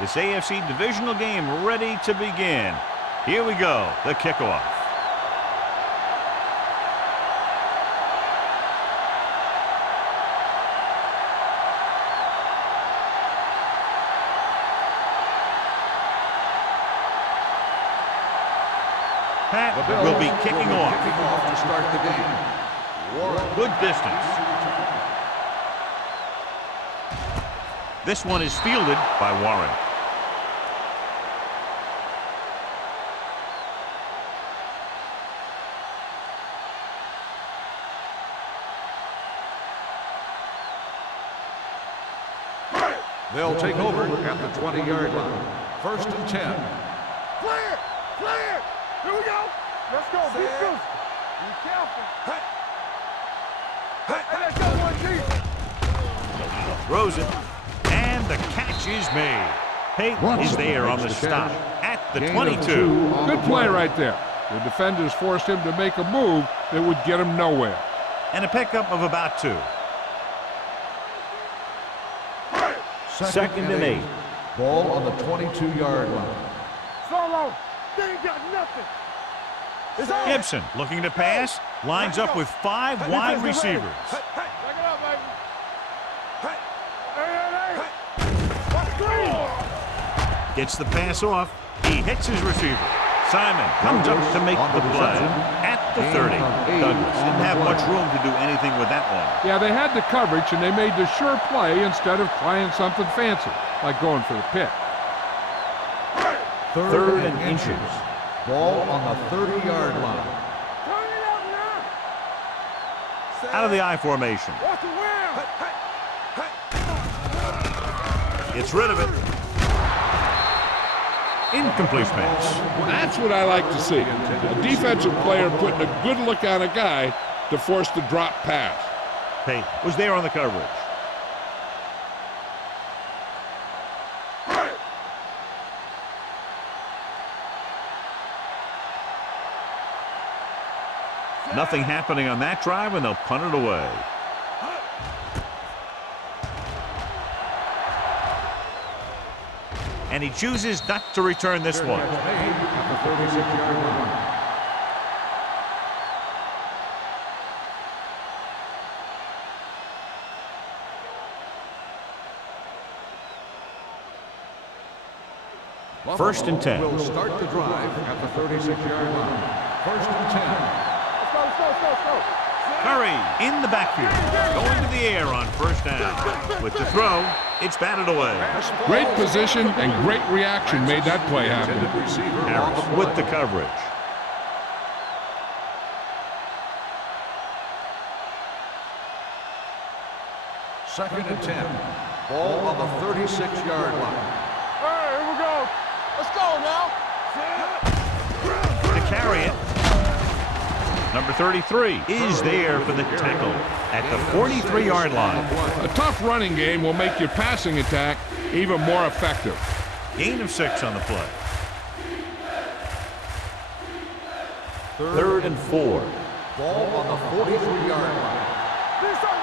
This AFC divisional game ready to begin. Here we go, the kickoff. Pat will be kicking off to start the game. Good distance. This one is fielded by Warren. They'll take over at the 20-yard line. 1st and 10. Clear! Clear! Here we go! Let's go! Be good! Be careful! Hey, let's go, one deep! Throws it, and the catch is made. Peyton is there on the stop at the 22. Good play right there. The defenders forced him to make a move that would get him nowhere. And a pickup of about 2. 2nd and 8. Ball on the 22-yard line. Solo! They ain't got nothing! It's on! Gibson looking to pass, lines up with 5 wide receivers. Check it out, baby! Hey! Gets the pass off, he hits his receiver. Simon comes up to make the play at the 30. Douglas didn't have much room to do anything with that one. Yeah, they had the coverage, and they made the sure play instead of trying something fancy, like going for the pick. 3rd and inches. Ball on the 30-yard line. Turn it up now! Out of the I formation. Watch the wheel! Gets rid of it. Incomplete pass. That's what I like to see. A defensive player putting a good look on a guy to force the drop pass. Payton was there on the coverage. Nothing happening on that drive, and they'll punt it away. And he chooses not to return this one. First and 10. We'll start the drive at the 36-yard line. 1st and 10. Let's go! Curry in the backfield, going to the air on 1st down. With the throw, it's batted away. Great position and great reaction made that play happen. Harris with the coverage. Second and 10. Ball on the 36-yard line. Hey, here we go! Let's go now! To carry it. Number 33 is there for the tackle at the 43-yard line. A tough running game will make your passing attack even more effective. Gain of 6 on the play. 3rd and 4. Ball on the 43-yard line. Do something!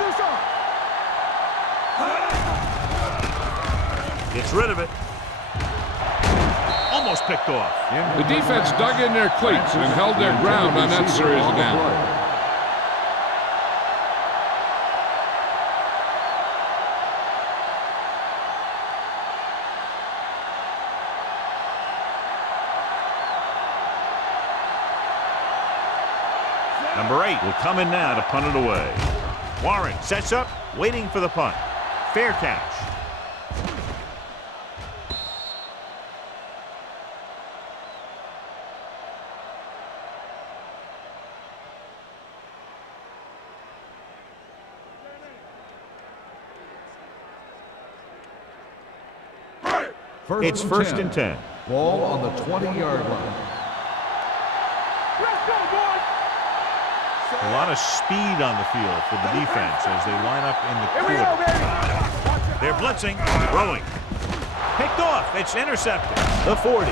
Gets rid of it. Almost picked off. The defense dug in their cleats and held their ground on that series of downs. Number 8 will come in now to punt it away. Warren sets up, waiting for the punt. Fair catch. It's 1st and 10. Ball on the 20-yard line. Let's go, boys! A lot of speed on the field for the defense as they line up in the Here we go, quarter. baby! They're blitzing, throwing. Picked off. It's intercepted. The 40.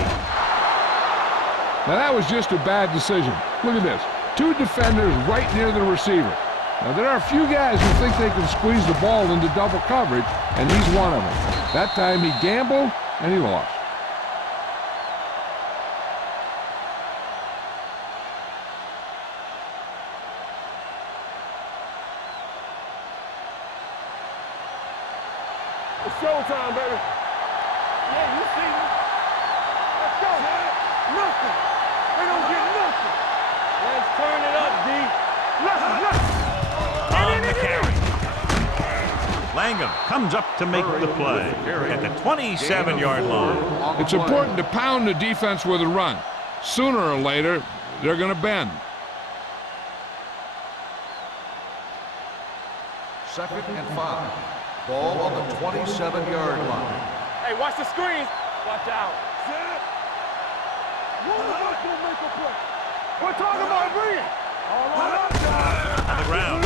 Now that was just a bad decision. Look at this. 2 defenders right near the receiver. Now there are a few guys who think they can squeeze the ball into double coverage, and he's one of them. That time he gambled, and he lost. It's showtime, baby. Yeah, you see me. Let's go. Nothing. They don't get nothing. Let's turn it up, D. Nothing. On the carry. Langham comes up to make the play at the 27-yard line. It's important to pound the defense with a run. Sooner or later, they're going to bend. Second and 5. Ball on the 27-yard line. Hey, watch the screens. Watch out. Set. One of us will make a play. We're talking about bringing. On the ground.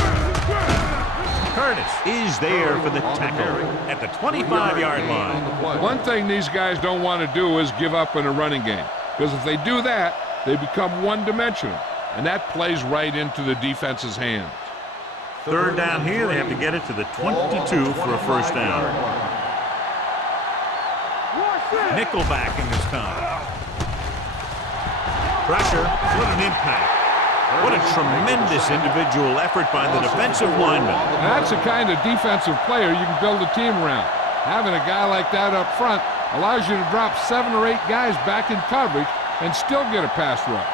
Curtis is there for the tackle at the 25-yard line. One thing these guys don't want to do is give up in a running game, because if they do that, they become one-dimensional, and that plays right into the defense's hands. Third down here, they have to get it to the 22 for a first down. Nickelbacking this time. Pressure, what an impact. What a tremendous individual effort by the defensive lineman. And that's the kind of defensive player you can build a team around. Having a guy like that up front allows you to drop 7 or 8 guys back in coverage and still get a pass rush.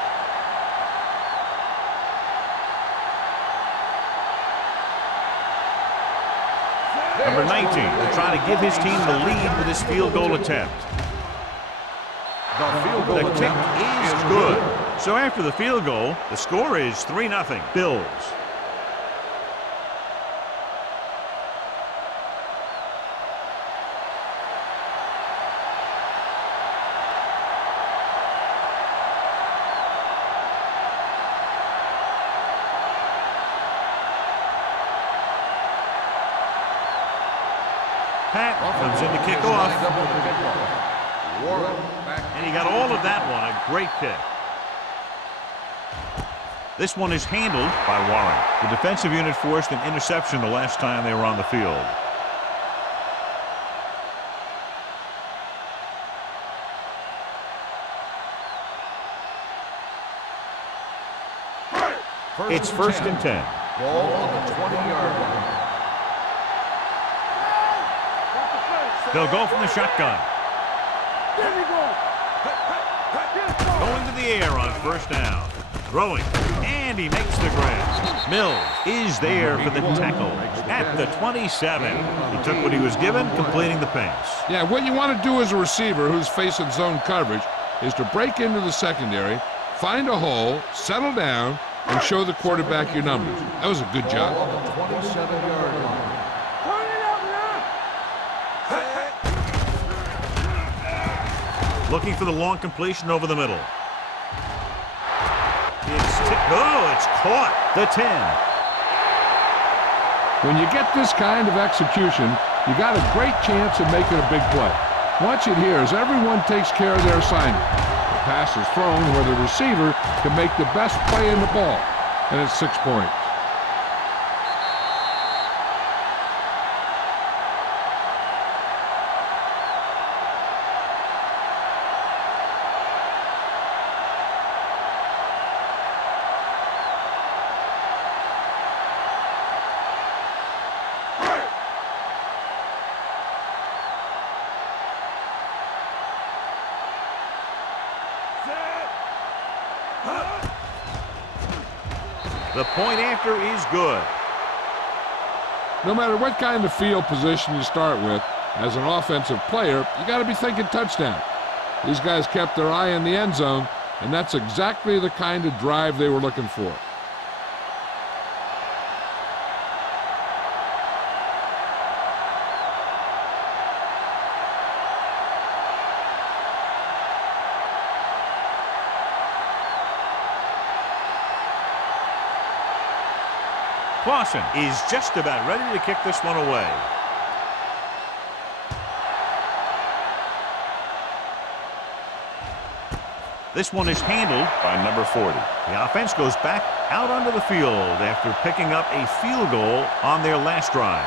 Number 19 will try to give his team the lead with his field goal attempt. The kick is good. So after the field goal, the score is 3-0 Bills. Pat comes in to kick off. And he got all of that one, a great kick. This one is handled by Warren. The defensive unit forced an interception the last time they were on the field. It's first and 10. Ball on the 20-yard line. They'll go from the shotgun. Going to the air on first down. Throwing, and he makes the grab. Mills is there for the tackle at the 27. He took what he was given, completing the pass. Yeah, what you want to do as a receiver who's facing zone coverage is to break into the secondary, find a hole, settle down, and show the quarterback your numbers. That was a good job. Ball on the 27-yard line. Looking for the long completion over the middle. It's caught. The 10. When you get this kind of execution, you got a great chance of making a big play. Watch it here as everyone takes care of their assignment. The pass is thrown where the receiver can make the best play in the ball, and it's 6 points. The point after is good. No matter what kind of field position you start with, as an offensive player, you got to be thinking touchdown. These guys kept their eye on the end zone, and that's exactly the kind of drive they were looking for. Clausen is just about ready to kick this one away. This one is handled by number 40. The offense goes back out onto the field after picking up a field goal on their last drive.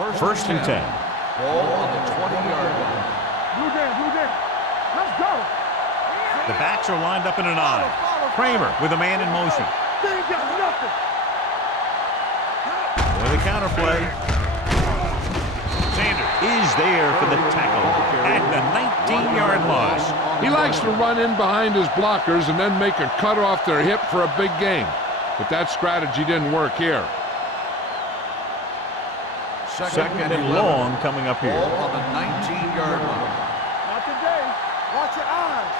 First and 10. Ball on the 20-yard line. Blue down. Let's go. The backs are lined up in an I. Kramer with a man in motion. They ain't got nothing. With a counter play. Sanders is there for the tackle at the 19-yard line. He likes to run in behind his blockers and then make a cut off their hip for a big gain. But that strategy didn't work here. Second and long coming up here. Ball on the 19-yard line. Not today. Watch your eyes.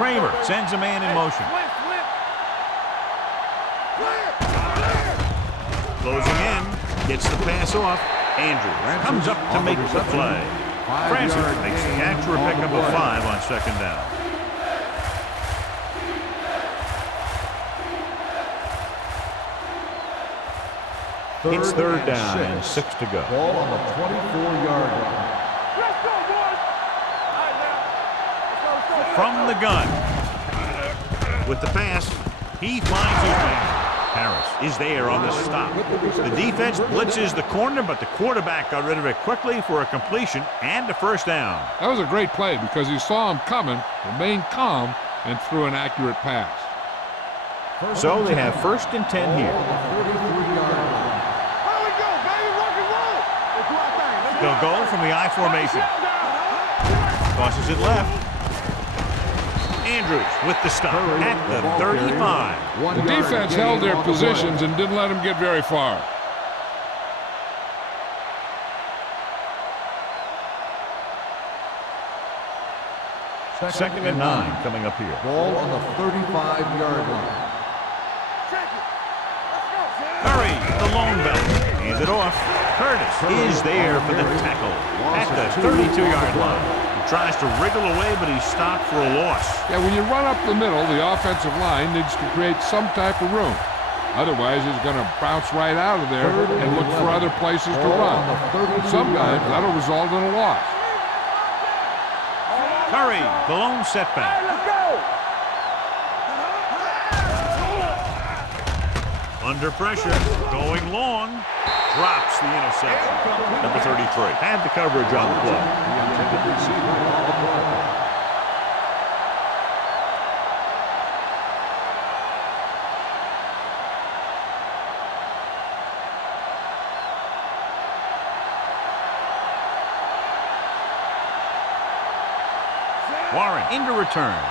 Kramer sends a man in motion. Closing in, gets the pass off. Andrews comes up to make the play. Francis makes the catch for a pickup of 5 on second down. It's third down and 6 to go. Ball on the 24-yard line. Let's go, boys. All right, now. From the gun. With the pass, he finds his man. Harris is there on the stop. The defense blitzes the corner, but the quarterback got rid of it quickly for a completion and a first down. That was a great play because he saw him coming, remained calm, and threw an accurate pass. So they have first and 10 here. They'll go from the I formation. Tosses it left. Andrews with the stop at the 35. The defense held their positions and didn't let them get very far. Second and 9 coming up here. Ball on the 35-yard line. Curry, the lone belt, hands it off. Curtis is there for the tackle at the 32-yard line. He tries to wriggle away, but he's stopped for a loss. Yeah, when you run up the middle, the offensive line needs to create some type of room. Otherwise, he's going to bounce right out of there and look for other places to run. Sometimes that'll result in a loss. Curry, the lone setback. Let's go. Under pressure, going long, drops the interception. Number 33 had the coverage on the play. Warren into return.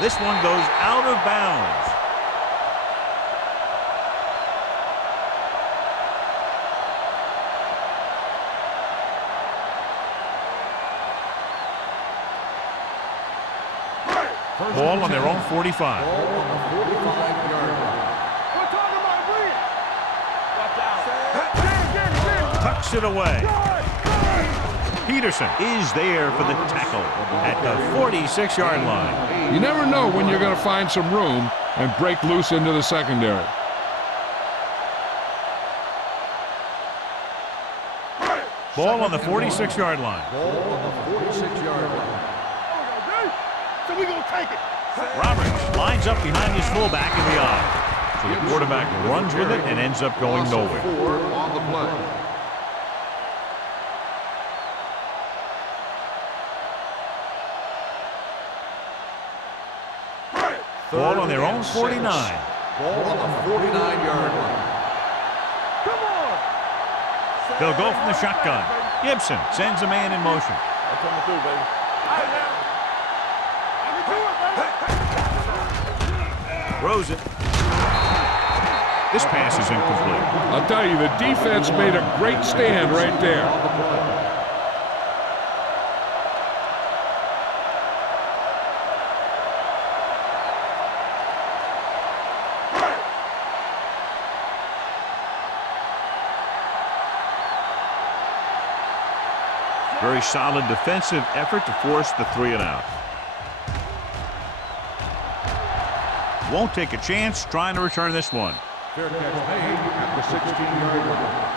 This one goes out of bounds. Ball on their own 45. Ball on the 45-yard line. We're talking about Williams. Watch out. Tucks it away. Peterson is there for the tackle at the 46-yard line. You never know when you're going to find some room and break loose into the secondary. Ball on the 46-yard line. Ball on the 46-yard line. So we gonna take it. Roberts lines up behind his fullback in the eye. So the quarterback runs with it and ends up going nowhere. 4 on the play. Ball on their own 49. Ball on the 49-yard line. Come on. They'll go from the shotgun. Gibson sends a man in motion. I'm coming through, baby. All right, now. Throws it. This pass is incomplete. I'll tell you, the defense made a great stand right there. Very solid defensive effort to force the 3-and-out. Won't take a chance trying to return this one. Fair catch made at the 16-yard line.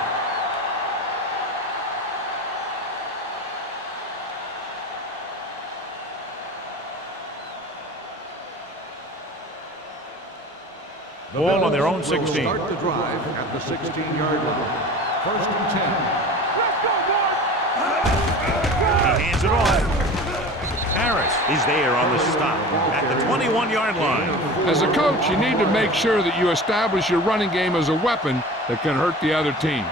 Ball on their own Will 16. start the drive at the 16-yard line. 1st and 10. Let's go, boys. He hands it off. Harris is there on the stop at the 21-yard line. As a coach, you need to make sure that you establish your running game as a weapon that can hurt the other team.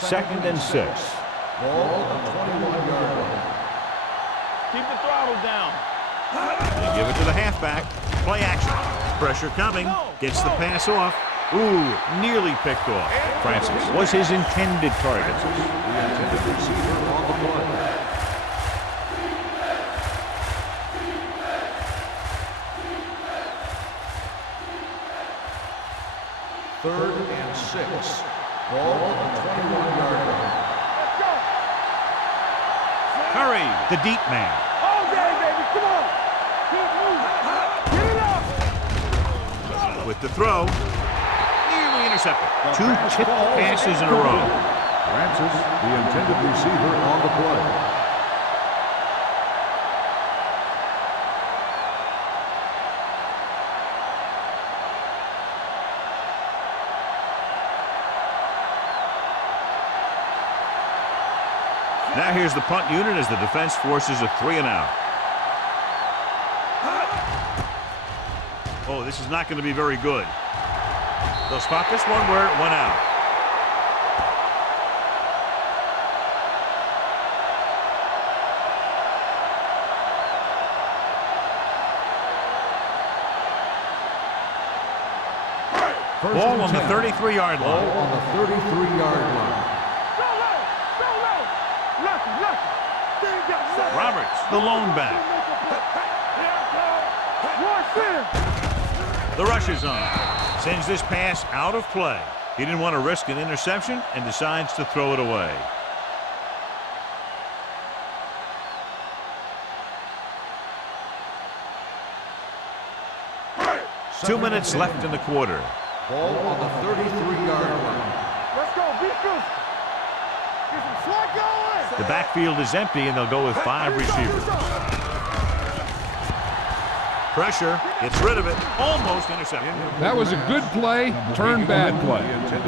2nd and 6. Ball on the 21-yard line. Keep the throttle down. They give it to the halfback. Play action. Pressure coming. Gets the pass off. Ooh, nearly picked off. Francis was his intended target. The intended receiver on the play. Third and 6. Ball on the 21-yard line. Let's go. Curry, the deep man. All day, baby. Come on. Keep moving. Get it up. With the throw. Nearly intercepted. 2 tipped passes in a row. Francis, the intended receiver on the play. Now here's the punt unit as the defense forces a 3 and out. Oh, this is not going to be very good. They'll spot this one where it went out. Ball on the 33-yard Ball line. on the 33-yard line. Go low. Go low. Lucky, lucky. They ain't got nothing. Roberts, the lone back. Here I come. The rush is on. Sends this pass out of play. He didn't want to risk an interception and decides to throw it away. Two minutes left in the quarter. Ball on the 33-yard line. Let's go. Be good. Get some swag going. The backfield is empty, and they'll go with 5 receivers. Pressure, gets rid of it, almost intercepted. That was a good play, turned bad play.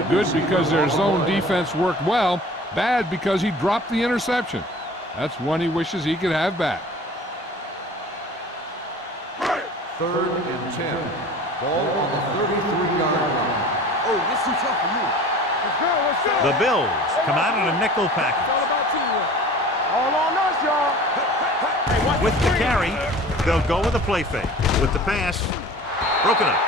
Good because their zone defense worked well, bad because he dropped the interception. That's one he wishes he could have back. 3rd and 10. Ball on the 33-yard line. Oh, this too tough for you. Let's go. Let's go. The Bills come out in a nickel It's package. all about teamwork. All on us, y'all. Hey, watch With the screen. carry, they'll go with a play fake. With the pass, broken up.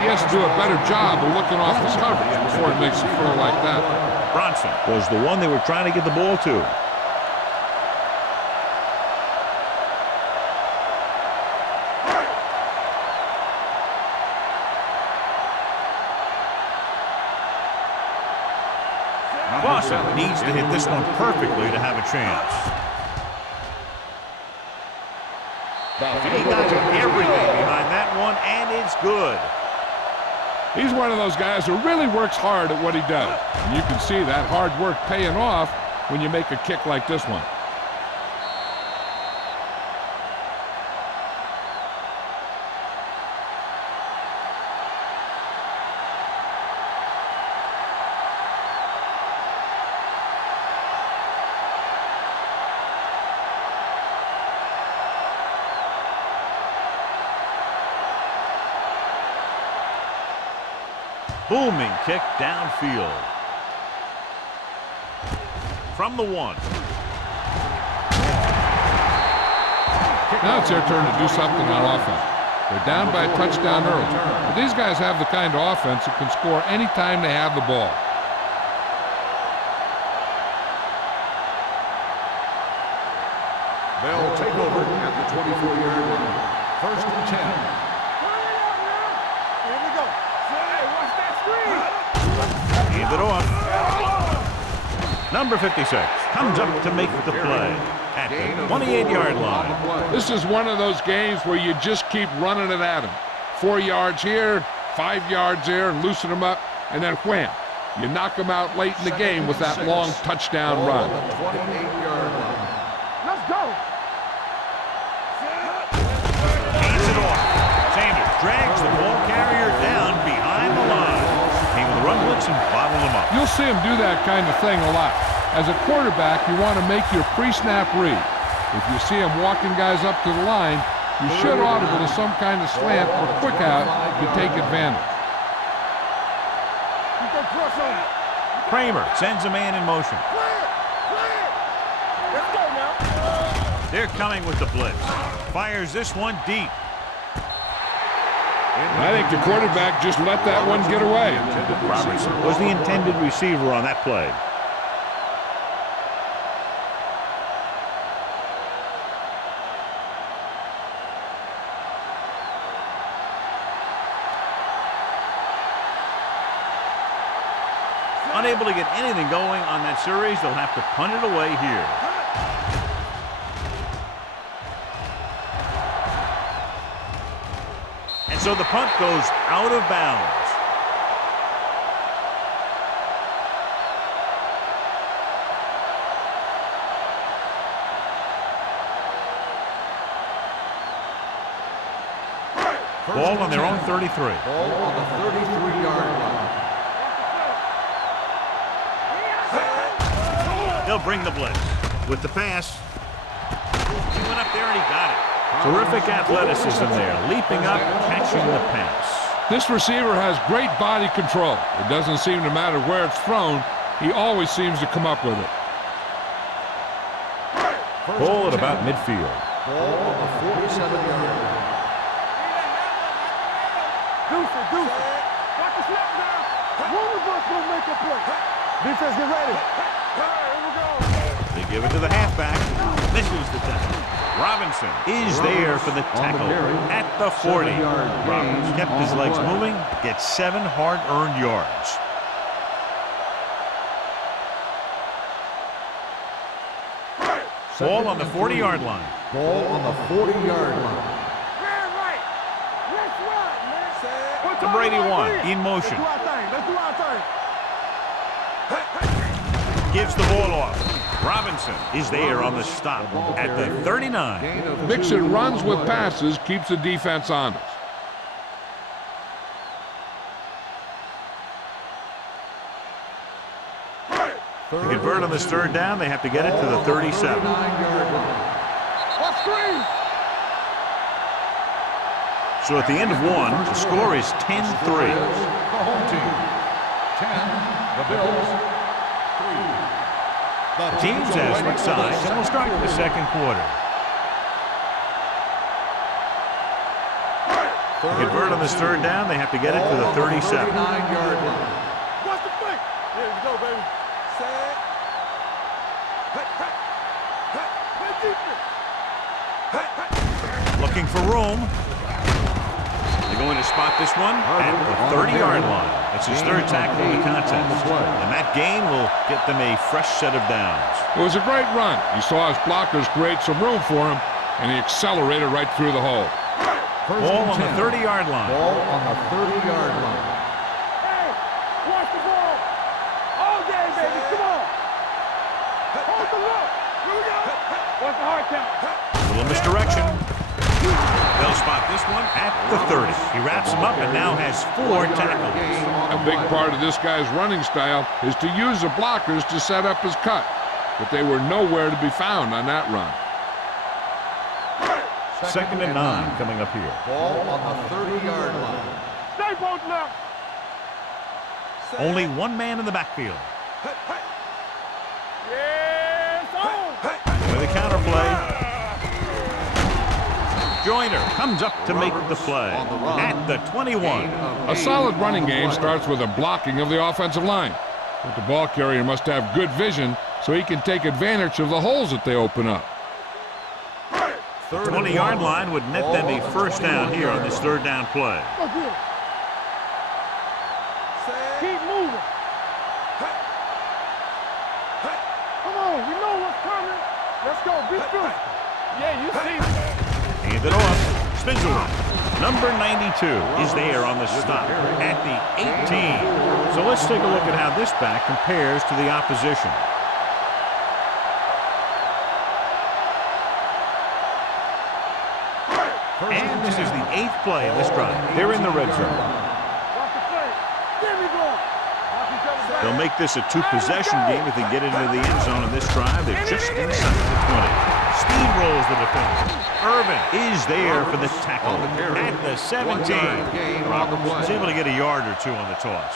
He has to do a better job of looking off his coverage before he makes a throw like that. Bronson was the one they were trying to get the ball to. Boston needs to hit this one perfectly to have a chance. He got everything behind that one, and it's good. He's one of those guys who really works hard at what he does. And you can see that hard work paying off when you make a kick like this one. Booming kick downfield. From the 1. Now it's their turn to do something on offense. They're down by a touchdown early. But these guys have the kind of offense that can score any time they have the ball. They'll take over at the 24-yard line. 1st and 10. Hurry up now. Here we go. Hey, watch that screen. Hand it off. Number 56 comes up to make the play at the 28-yard line. This is one of those games where you just keep running it at them. 4 yards here, 5 yards there, and loosen them up, and then wham. You knock them out late in the game with that long touchdown run. Ball on the 28-yard line. Let's go. You'll see him do that kind of thing a lot. As a quarterback, you want to make your pre-snap read. If you see him walking guys up to the line, you should audible to some kind of slant or quick out to take advantage. Kramer sends a man in motion. Let's go now. They're coming with the blitz. Fires this one deep. I think the quarterback just let that one get away. Robertson was the intended receiver on that play. Unable to get anything going on that series, they'll have to punt it away here. And so the punt goes out of bounds. Ball on their own 33. Ball on the 33-yard line. They'll bring the blitz. With the pass, he went up there and he got it. Terrific athleticism there, leaping up, catching the pass. This receiver has great body control. It doesn't seem to matter where it's thrown. He always seems to come up with it. Ball at about midfield. Ball on the 47-yard line. Deuce. Watch the snap now. One of us will make a play. Defense, get ready. Here we go. They give it to the halfback. Misses the tackle. Robinson is there for the tackle at the 40. Roberts kept his legs moving, gets 7 hard-earned yards. Ball on the 40-yard line. Ball on the 40-yard line. Man right. Let's run, man. The Brady one in motion. Let's do our thing. Gives the ball off. Robinson is there on the stop at the 39. Mixing runs with passes keeps the defense honest. To convert on this third down, they have to get it to the 37. So at the end of one, the score is 10-3. The home team, 10. The Bills, 3. The teams as switch sides, and we'll start the second quarter. To convert on this third down, they have to get it to the 37. 39-yard line. What's the play? Here we go, baby. Set. Looking for room. They're going to spot this one at the 30-yard line. That's his third tackle of the contest. And that gain will get them a fresh set of downs. It was a great run. He saw his blockers create some room for him, and he accelerated right through the hole. Ball on the 30-yard line. Ball on the 30-yard line. Hey, watch the ball. All day, baby. Come on. Hold the look. Here we go. Watch the hard count. A little misdirection. They'll spot this one at the 30. He wraps him up and now has 4 tackles. A big part of this guy's running style is to use the blockers to set up his cut, but they were nowhere to be found on that run. Second and 9 coming up here. Ball on the 30-yard line. Stay both left. Only one man in the backfield. Yes, on. With a counterplay. Joyner comes up to make the play at the 21. A solid running game starts with a blocking of the offensive line. But the ball carrier must have good vision so he can take advantage of the holes that they open up. The 20-yard line would net them a first down here on this third down play. Go get it. Keep moving. Come on, we know what's coming. Let's go, be good. Yeah, you see it. Hand it off. Spins around. Number 92 is there on the stop at the 18. So let's take a look at how this back compares to the opposition. And this is the 8th play of this drive. They're in the red zone. Watch the play. There we go. Watch each other back. They'll They'll make this a two-possession game if they get into the end zone in this drive. They're just inside the 20. Steamrolls the defense. Irvin is there for the tackle at the 17. Roberts was able to get a yard or two on the toss.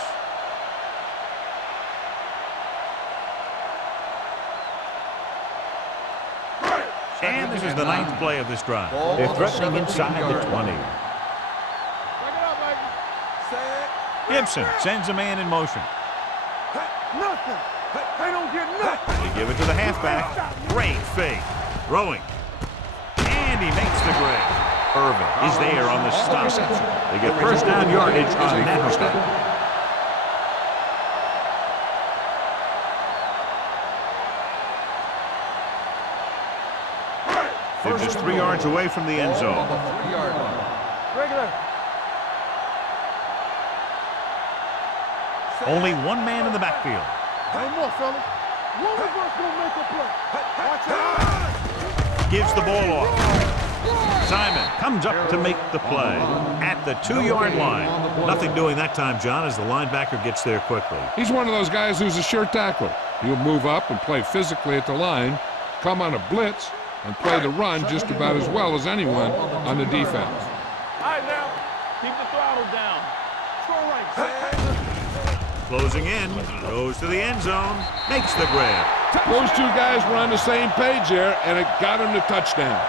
And this is the 9th play of this drive. They're threatening inside the 20. Gibson sends a man in motion. Nothing. They don't get nothing. They give it to the halfback. Great fake. Throwing. And he makes the grab. Irvin is there on the stop. They get first down yardage on that stop. They're just 3 yards away from the end zone. Regular. Only one man in the backfield. No more, fellas. One of us gonna make a play. Watch out. Gives the ball off. Simon comes up to make the play at the 2-yard line. Nothing doing that time, John, as the linebacker gets there quickly. He's one of those guys who's a sure tackler. He'll move up and play physically at the line, come on a blitz, and play the run just about as well as anyone on the defense. All right, now. Keep the throttle down. Throw right. Closing in, goes to the end zone, makes the grab. Those two guys were on the same page there, and it got him the touchdown.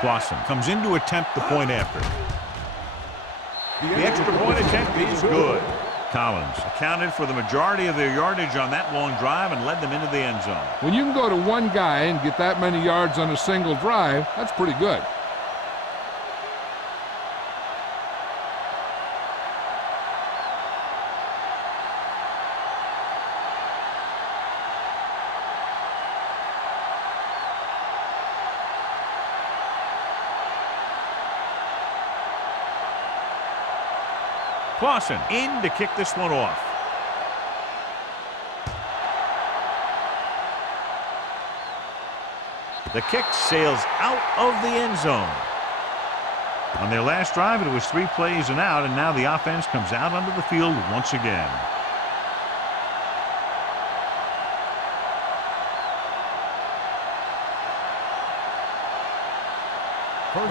Clausen comes in to attempt the point after. The extra point attempt is good. Collins accounted for the majority of their yardage on that long drive and led them into the end zone. When you can go to one guy and get that many yards on a single drive, that's pretty good. Clausen in to kick this one off. The kick sails out of the end zone. On their last drive, it was 3 plays and out, and now the offense comes out onto the field once again.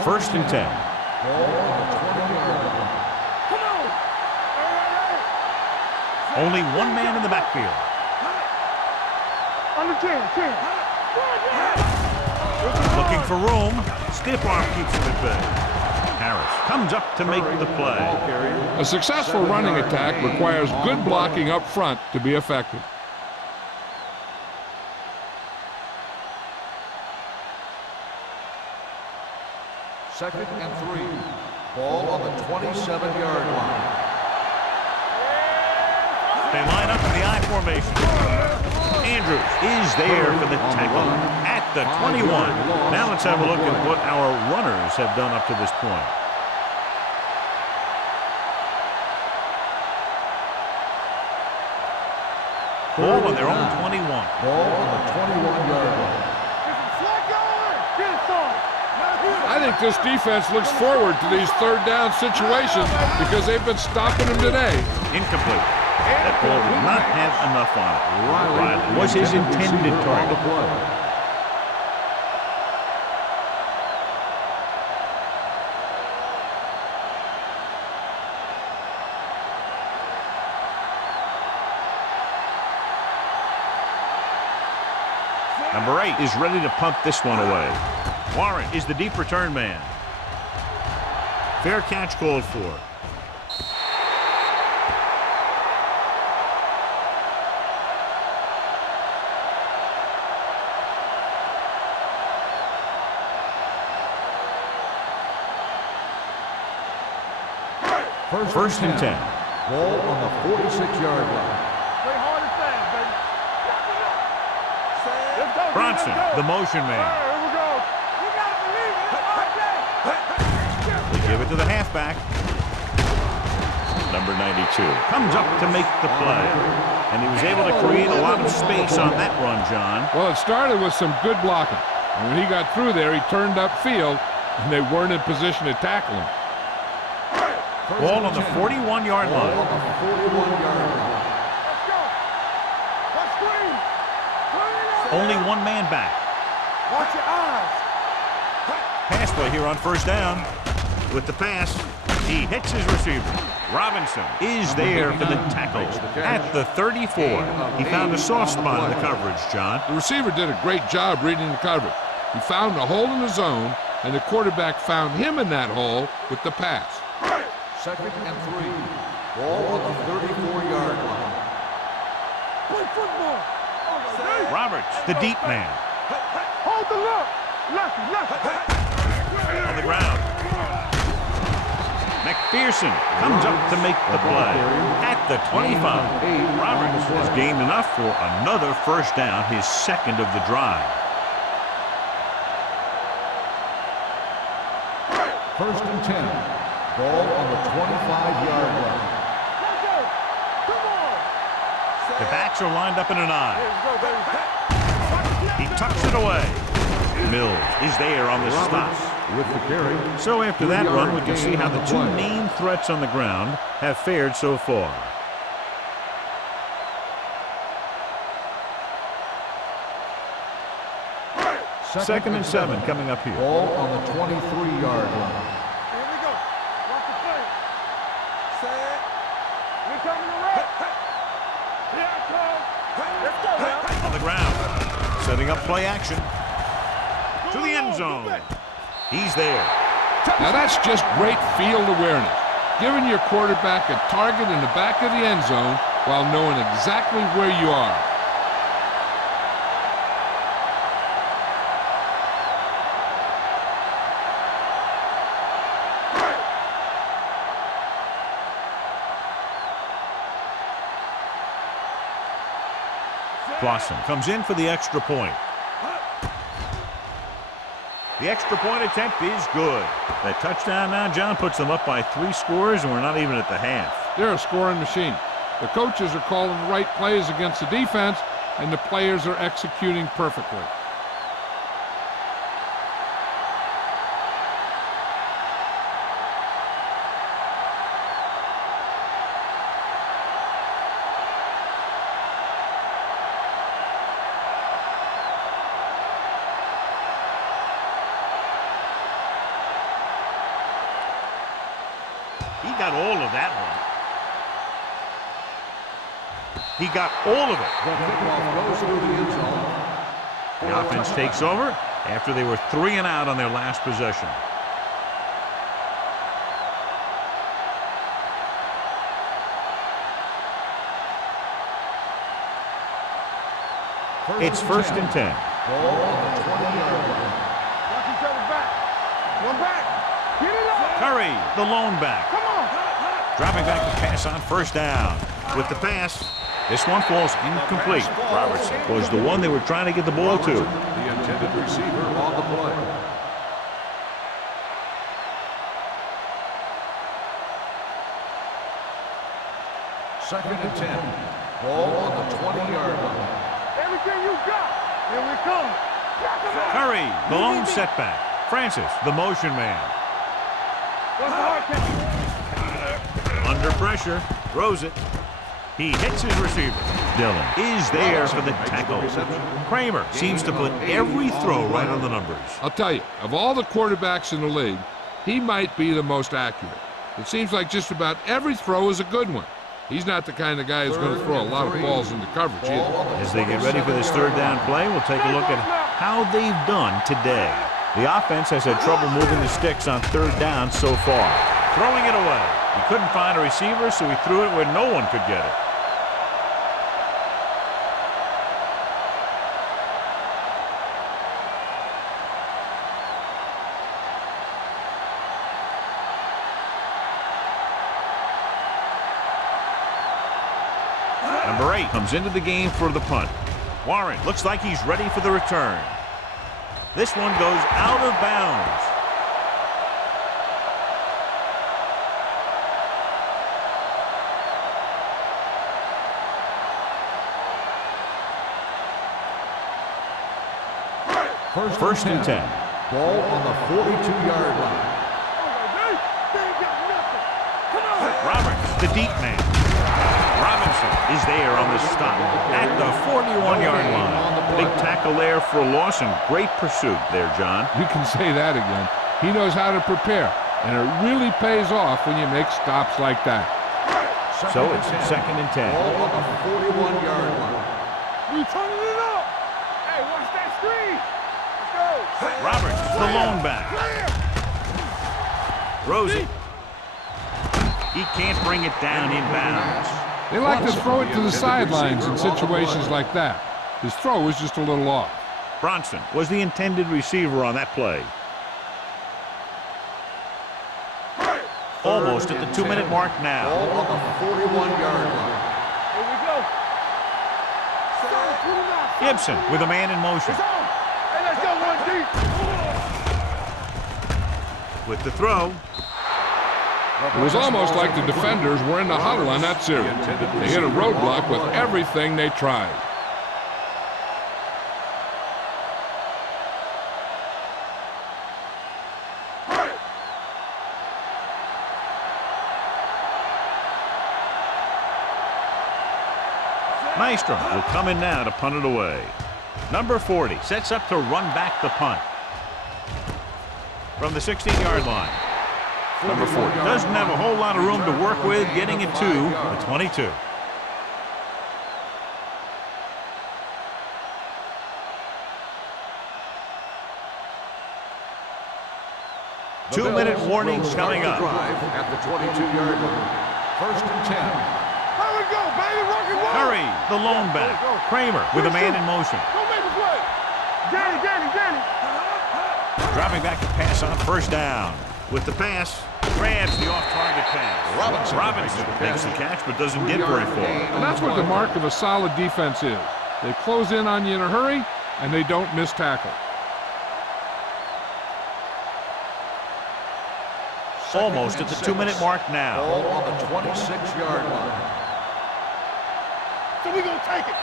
First and 10. Only one man in the backfield. Under 10. Looking for room. Stiff arm keeps him at bay. Harris comes up to make the play. A successful running attack requires good blocking up front to be effective. Second and 3. Ball on the 27-yard line. They line up in the I formation. Andrews is there for the tackle at the 21. Now let's have a look at what our runners have done up to this point. Ball on their own 21. Ball on the 21-yard line. I think this defense looks forward to these third down situations because they've been stopping them today. Incomplete. That ball did not have enough on it. Riley was his intended target. Number 8 is ready to punt this one away. Warren is the deep return man. Fair catch called for. First and 10. Ball on the 46-yard line. Play hard and fast, baby. Bronson, the motion man. Here we go. You gotta believe it. It's our day. to the halfback. Number 92 comes up to make the play. And he was able to create a lot of space on that run, John. Well, it started with some good blocking. And when he got through there, he turned upfield, and they weren't in position to tackle him. Ball on the 41-yard line. On the 41-yard line. Let's go. Let's screen. Turn it up. Only one man back. Watch your eyes. Pass play here on first down. With the pass, he hits his receiver. Robinson is there for the tackle at the 34. He found a soft spot in the coverage, John. The receiver did a great job reading the coverage. He found a hole in the zone, and the quarterback found him in that hole with the pass. 2nd and 3. Ball on the 34-yard line. Play football. Roberts, the deep man. Hold the look. Lefty. On the ground. McPherson comes up to make the play at the 25. Roberts has gained enough for another first down, his second of the drive. 1st and 10. Ball on the 25-yard line. Let's go. Come on. The backs are lined up in an eye. Let's go, baby. He tucks it away. Mills is there on the stop. With the carry. So after that run, we can see how the two main threats on the ground have fared so far. Second and 7 coming up here. Ball on the 23-yard line. Here we go. Watch the play. Set. We coming to run. Here I come. Let's go now. On the ground. Setting up play action. To the end zone. He's there. Now that's just great field awareness, giving your quarterback a target in the back of the end zone while knowing exactly where you are. Clausen comes in for the extra point. The extra point attempt is good. That touchdown now, John, puts them up by 3 scores, and we're not even at the half. They're a scoring machine. The coaches are calling the right plays against the defense, and the players are executing perfectly. He got all of that one. He got all of it. The kickoff goes through the end zone. The offense takes over after they were 3 and out on their last possession. It's 1st and 10. Ball on the 20-yard line. Watch each other back. One back. Get it up. Curry, the lone back. Come on. Dropping back to pass on first down. With the pass, this one falls incomplete. Robertson was the one they were trying to get the ball to. The intended receiver on the play. Second and 10. Ball on the 20-yard line. Everything you got. Here we come. Curry, the lone setback. Francis, the motion man. What's the hard catch? Under pressure, throws it. He hits his receiver. Dillon is there for the tackle. Kramer seems to put every throw right on the numbers. I'll tell you, of all the quarterbacks in the league, he might be the most accurate. It seems like just about every throw is a good one. He's not the kind of guy who's going to throw a lot of balls into coverage either. As they get ready for this third down play, we'll take a look at how they've done today. The offense has had trouble moving the sticks on third down so far. Throwing it away. He couldn't find a receiver, so he threw it where no one could get it. Number 8 comes into the game for the punt. Warren looks like he's ready for the return. This one goes out of bounds. First and 10. Ball on the 42-yard line. Roberts, the deep man. Robinson is there on the stop at the 41-yard line. Big tackle there for a loss and great pursuit there, John. You can say that again. He knows how to prepare, and it really pays off when you make stops like that. So it's second and 10. Ball on the 41-yard line. We turning it up. Hey, watch that screen. Let's go. Roberts, the lone back. Rosie. He can't bring it down inbounds. They like to throw it to the sidelines in situations like that. His throw was just a little off. Bronson was the intended receiver on that play. Almost at the 2-minute mark now. Ball on the 41-yard line. Here we go. Gibson with a man in motion. Hey, let's go one deep. With the throw. It was almost like the defenders were in the huddle on that series. They hit a roadblock with everything they tried. Maestro will come in now to punt it away. Number 40 sets up to run back the punt. From the 16-yard line. Number 40 doesn't have a whole lot of room to work with, getting it to the 22. Two-minute warnings coming up. At the 22-yard line. First and 10. Here we go, baby. Rock and roll. Curry, the lone back. Kramer with a man in motion. Go make a play. Danny. Dropping back to pass on first down. With the pass, grabs the off-target pass. Robinson makes the catch but doesn't get very far. And that's what the mark of a solid defense is. They close in on you in a hurry, and they don't miss tackle. Almost at the 2-minute mark now. Ball on the 26-yard line. So we gonna take it.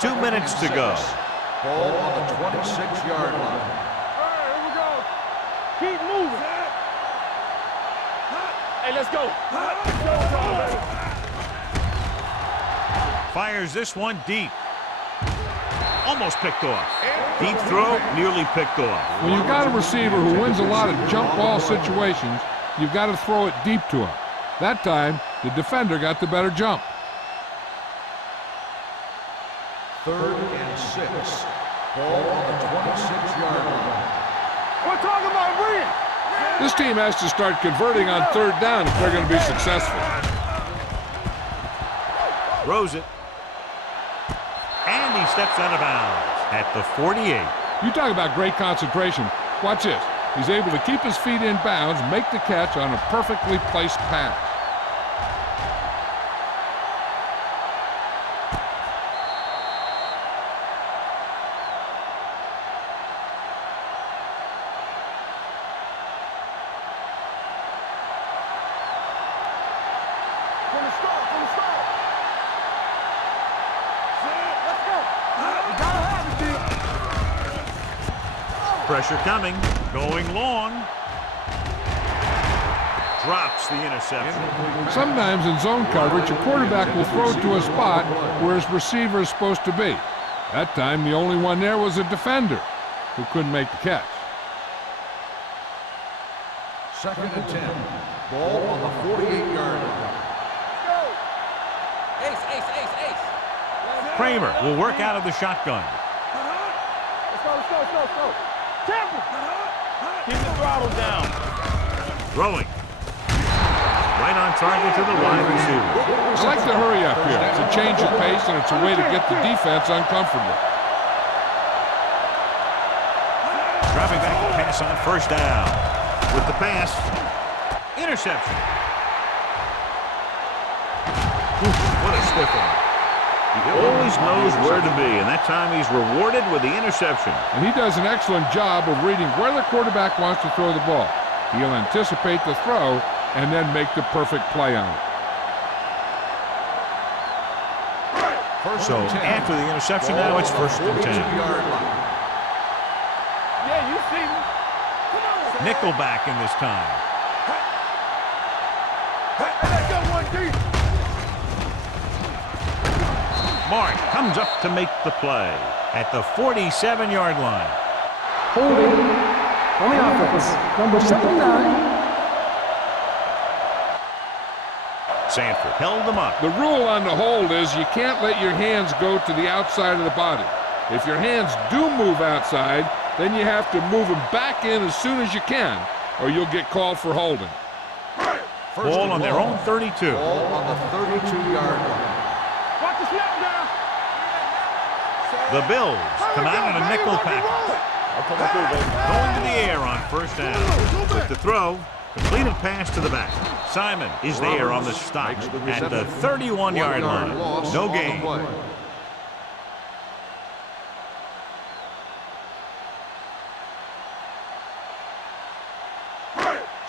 Two minutes to go. Ball on the 26-yard line. All right, here we go. Keep moving. Hey, let's go. Fires this one deep. Almost picked off. Deep throw, nearly picked off. When you've got a receiver who wins a lot of jump ball situations, you've got to throw it deep to him. That time, the defender got the better jump. 3rd and 6. Ball on the 26-yard line. We're talking about brilliant. This team has to start converting on 3rd down if they're going to be successful. Throws it. And he steps out of bounds at the 48. You talk about great concentration. Watch this. He's able to keep his feet in bounds, make the catch on a perfectly placed pass. From the start. Let's go. We gotta have it, dude. Pressure coming. Going long. Drops the interception. Sometimes in zone coverage, a quarterback will throw it to a spot where his receiver is supposed to be. That time, the only one there was a defender who couldn't make the catch. 2nd and 10. Ball on the 48-yard line. Ace. Kramer will work out of the shotgun. Let's go. Temple. Keep the throttle down. Throwing. Right on target to the wide receiver. I like the hurry up here. It's a change of pace, and it's a way to get the defense uncomfortable. Dropping back to pass on first down. With the pass. Interception. What a stiff one. He always knows where to be, and that time he's rewarded with the interception. And he does an excellent job of reading where the quarterback wants to throw the ball. He'll anticipate the throw and then make the perfect play on it. So after the interception, now it's 1st and 10. Yeah, you see me. Come on. Nickelback in this time. Hey, let's go one deep. Mark comes up to make the play at the 47-yard line. Holding on the offense, number 79. Sanford held them up. The rule on the hold is you can't let your hands go to the outside of the body. If your hands do move outside, then you have to move them back in as soon as you can, or you'll get called for holding. Ball on their own 32. Ball on the 32-yard line. Watch the snap now. The Bills come out in a nickel package. Going to the air on 1st down. With the throw, completed pass to the back. Simon is there on the stop at the 31-yard line. No gain.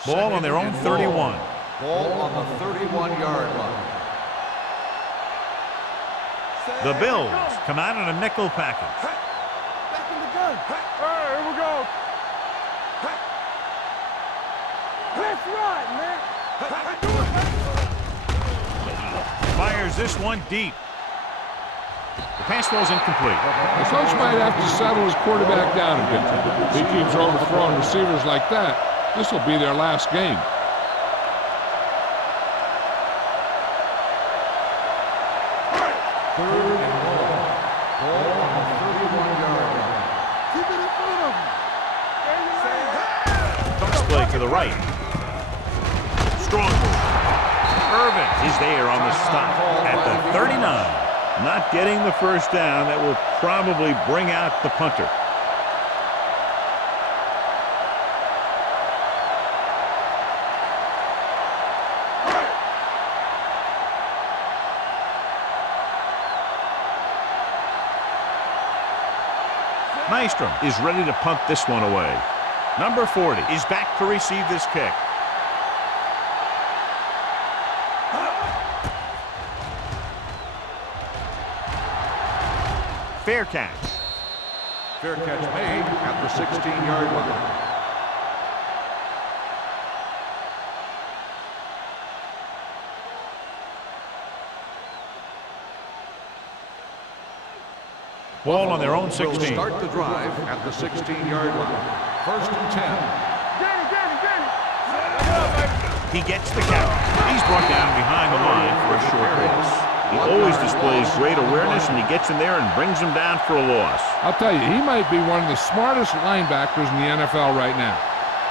Ball on their own 31. Ball on the 31-yard line. The Bills come out in a nickel package. Back in the gun. All right, here we go. Let's ride, man. Fires this one deep. The pass ball's incomplete. The coach might have to settle his quarterback down a bit. If he keeps overthrowing receivers like that, this will be their last game. Third and long. Ball on the 31-yard line. Keep it in front of him. Toss play to the right. Strong move. Irvin is there on the stop at the 39. Not getting the 1st down. That will probably bring out the punter. Nystrom is ready to punt this one away. Number 40 is back to receive this kick. Fair catch. Fair catch made at the 16-yard line. Ball on their own 16. Will start the drive at the 16-yard line. 1st and 10. He gets the catch. He's brought down behind the line for a short pass. He always displays great awareness, and he gets in there and brings him down for a loss. I'll tell you, he might be one of the smartest linebackers in the NFL right now.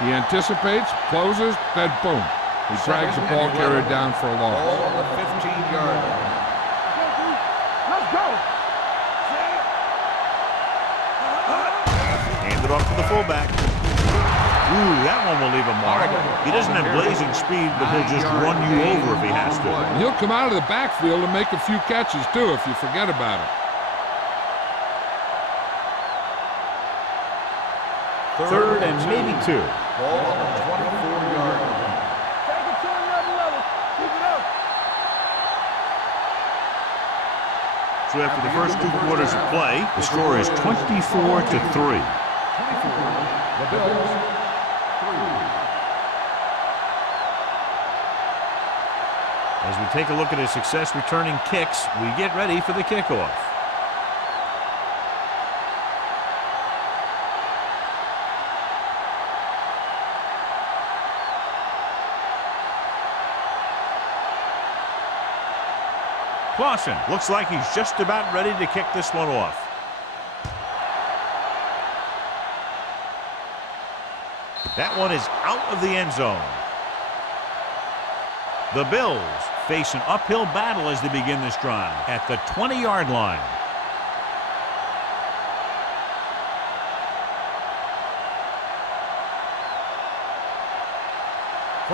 He anticipates, closes, then boom. He drags the ball carrier down for a loss. Ball on the 15-yard line. Let's go. Hand it off to the fullback. Ooh, that one will leave a mark. He doesn't have blazing speed, but he'll just run you over if he has to. He'll come out of the backfield and make a few catches, too, if you forget about it. Third and maybe 2. Ball on the 24-yard line. Take it to another level. Keep it up. So after the first 2 quarters of play, the score is 24-3. 24. The Bills. As we take a look at his success returning kicks, we get ready for the kickoff. Clausen looks like he's just about ready to kick this one off. That one is out of the end zone. The Bills face an uphill battle as they begin this drive at the 20-yard line.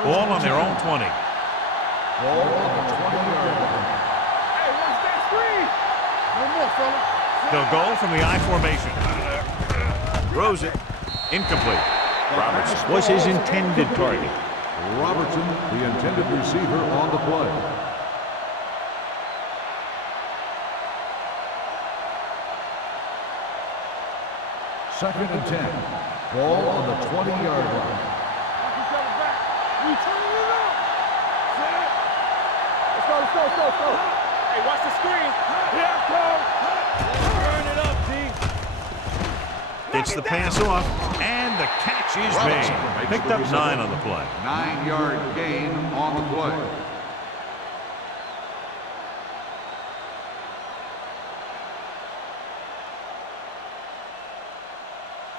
Ball on their own 20. Ball on the 20-yard line. Hey, watch that screen. They'll go from the I formation. Throws it. Incomplete. Robertson was his intended target. Robertson, the intended receiver on the play. Second and 10. Ball on the 20-yard line. Let's go. Hey, watch the screen. Here I come. Turn it up, D. Gets the pass off, and the catch is made. Picked up 9 on the play. 9-yard gain on the play.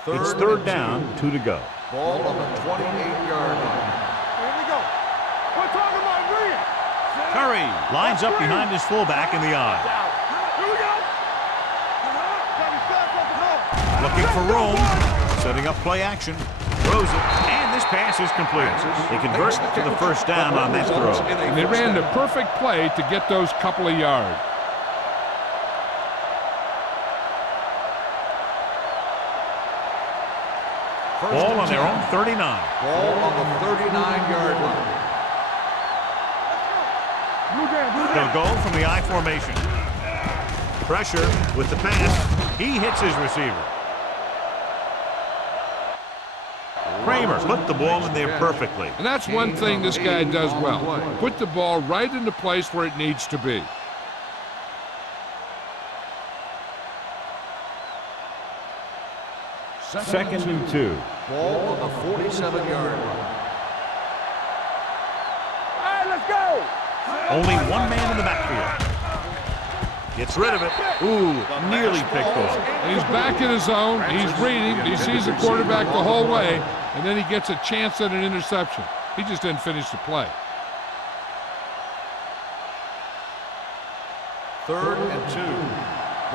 It's third down, 2 to go. Ball on the 28-yard line. Here we go. We're talking about green. Curry lines up behind his fullback in the I. Here we go. Looking for room, setting up play action, throws it, and this pass is complete. They convert to the first down on that throw. And they ran the perfect play to get those couple of yards. Ball on their own 39. Ball on the 39-yard line. They'll go from the I formation. Pressure with the pass. He hits his receiver. Kramer put the ball in there perfectly. And that's one thing this guy does well. Put the ball right in the place where it needs to be. Second and 2. Ball on the 47-yard line. All right, let's go. Only one man in the backfield. Gets rid of it. Ooh, nearly picked off. And he's back in his zone. He's reading. He sees the quarterback the whole way, and then he gets a chance at an interception. He just didn't finish the play. Third and 2.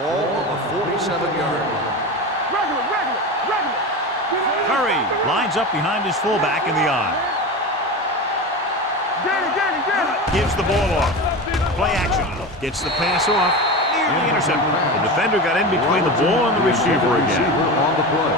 Ball on the 47-yard line. Regular. Curry lines up behind his fullback in the I. Get it. Gives the ball off. Play action. Gets the pass off. Nearly intercepted. The defender got in between the ball and the receiver again. On the play.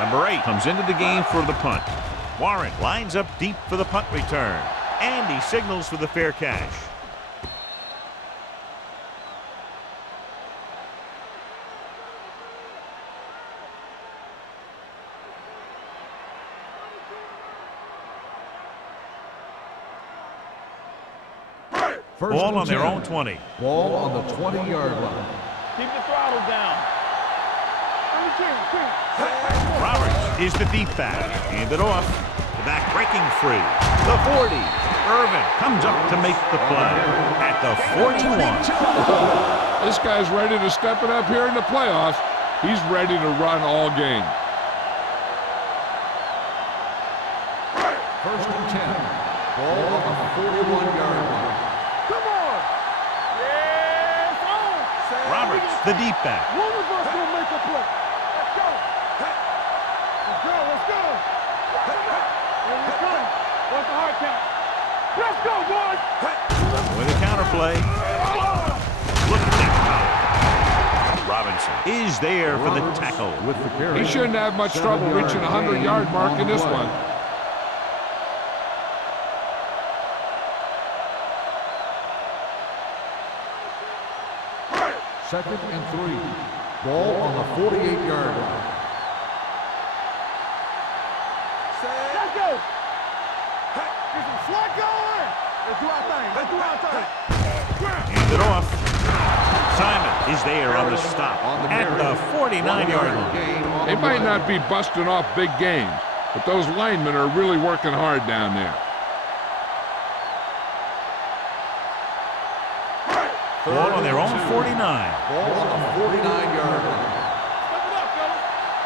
Number 8 comes into the game for the punt. Warren lines up deep for the punt return. And he signals for the fair catch. Ball on their own 20. Ball on the 20-yard line. Keep the throttle down. Roberts is the deep back. Hand it off. The back breaking free. The 40. Irvin comes up to make the play at the 41. This guy's ready to step it up here in the playoffs. He's ready to run all game. First and 10. Ball on the 41-yard line. Come on. Yes, on. Roberts, the deep back. One of us will make a play. Let's go. Here we go. What's the hard count? Let's go, boys. With a counter play. Look at that power. Robinson is there for the tackle. With the carry. He shouldn't have much trouble reaching the 100-yard mark in this one. Second and 3. Ball on the 48-yard line. Let's go. Get some slot going. Let's do our thing. Hand it off. Simon is there on the stop at the 49-yard line. They might not be busting off big games, but those linemen are really working hard down there. Ball on their own 49. Ball on the 49-yard line. Step it up, fellas.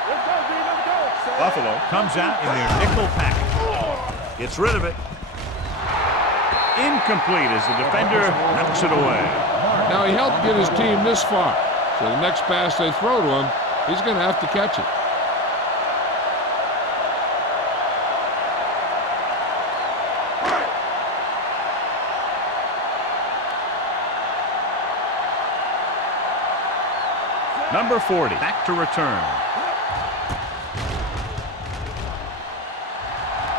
Let's go, D. Let's go. Buffalo comes out in their nickel package. Gets rid of it. Incomplete as the defender knocks it away. Now, he helped get his team this far. So the next pass they throw to him, he's going to have to catch it. Number 40, back to return.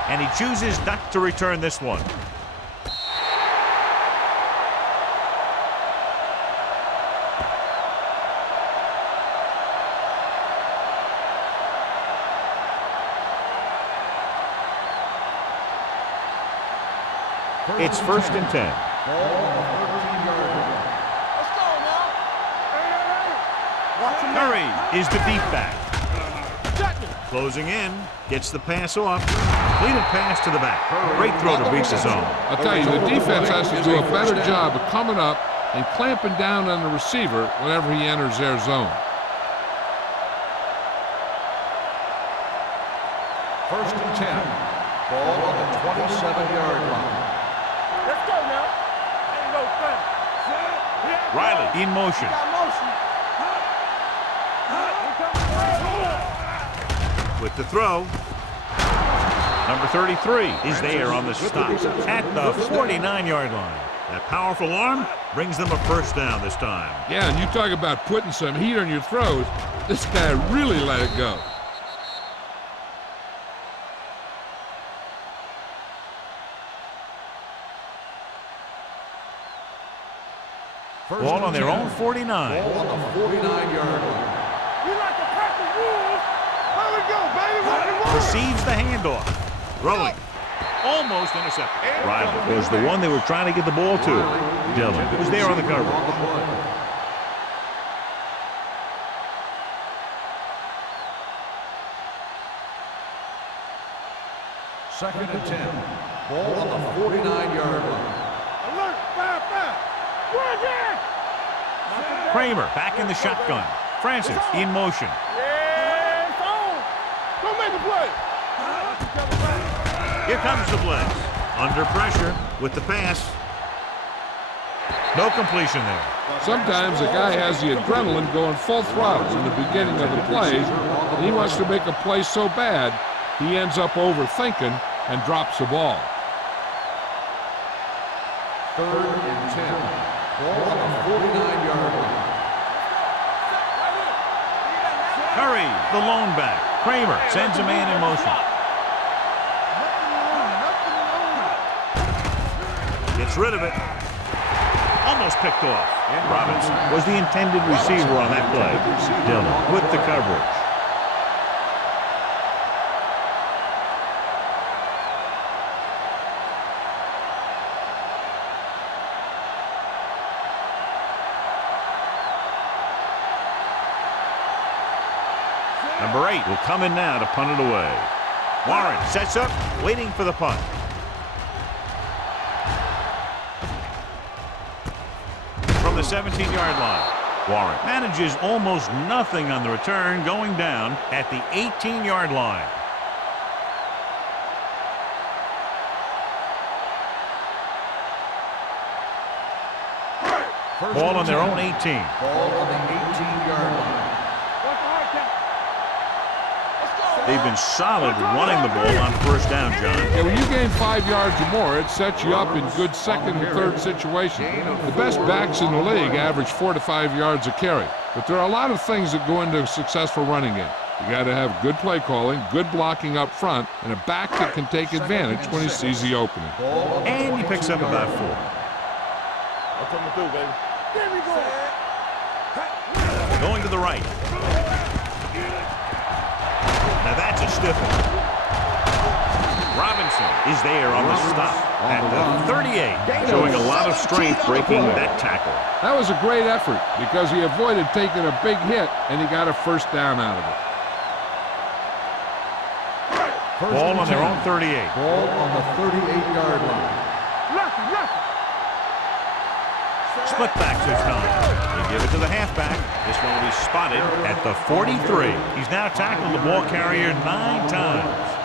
And he chooses not to return this one. It's 1st and 10. Curry is the deep back. Closing in, gets the pass off. Completed pass to the back. Great throw to beat the zone. I'll tell you, the defense has to do a better job of coming up and clamping down on the receiver whenever he enters their zone. 1st and 10. Ball on the 27-yard line. Let's go now. Ain't no fun. Riley in motion. Got motion. With the throw. Number 33 is there on the stop at the 49-yard line. That powerful arm brings them a 1st down this time. Yeah, and you talk about putting some heat on your throws. This guy really let it go. Ball on their own 49. Ball on the 49-yard line. We like to pack the rules. Here we go, baby. Rock and roll. Receives the handoff. Throwing. Almost intercepted. Riley was the one they were trying to get the ball to. Dillon was there on the coverage. 2nd and 10. Ball on the 49-yard line. Alert, fire, fire. We're again. Kramer back in the shotgun. Francis in motion. Yeah, it's on. Go make a play. Here comes the blitz. Under pressure with the pass. No completion there. Sometimes a guy has the adrenaline going full throttle in the beginning of the plays, and he wants to make a play so bad, he ends up overthinking and drops the ball. 3rd and 10. Ball on the 49-yard line. Curry, the lone back. Kramer sends a man in motion. Gets rid of it. Almost picked off. Robinson was the intended receiver on that play. Dillon with the coverage. Number 8 will come in now to punt it away. Warren sets up, waiting for the punt. From the 17-yard line, Warren manages almost nothing on the return, going down at the 18-yard line. Ball on their own 18. Ball on the 18-yard line. They've been solid running the ball on 1st down, John. Yeah, when you gain 5 yards or more, it sets you up in good 2nd and 3rd situation. The best backs in the league average 4 to 5 yards a carry. But there are a lot of things that go into a successful running game. You got to have good play calling, good blocking up front, and a back that can take advantage when he sees the opening. And he picks up about 4. I'm coming through, baby. There we go. Going to the right. Now that's a stiff one. Robinson is there on the stop at the 38, showing a lot of strength breaking that tackle. That was a great effort because he avoided taking a big hit and he got a 1st down out of it. Ball on their own 38. Ball on the 38-yard line. Split backs this time. They give it to the halfback. This one will be spotted at the 43. He's now tackled the ball carrier 9 times.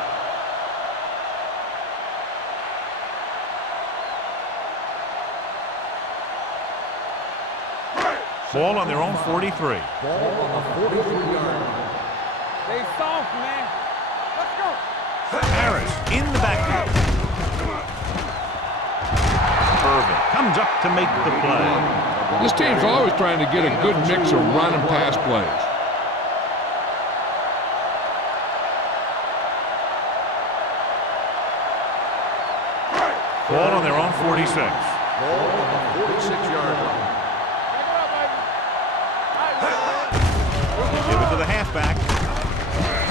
Ball on their own 43. Ball on the 43-yard line. Stay soft, man. Let's go. Harris in the backfield. Irvin comes up to make the play. This team's always trying to get a good mix of run and pass plays. Ball on their own 46. Ball on the 46-yard line. Give it to the halfback.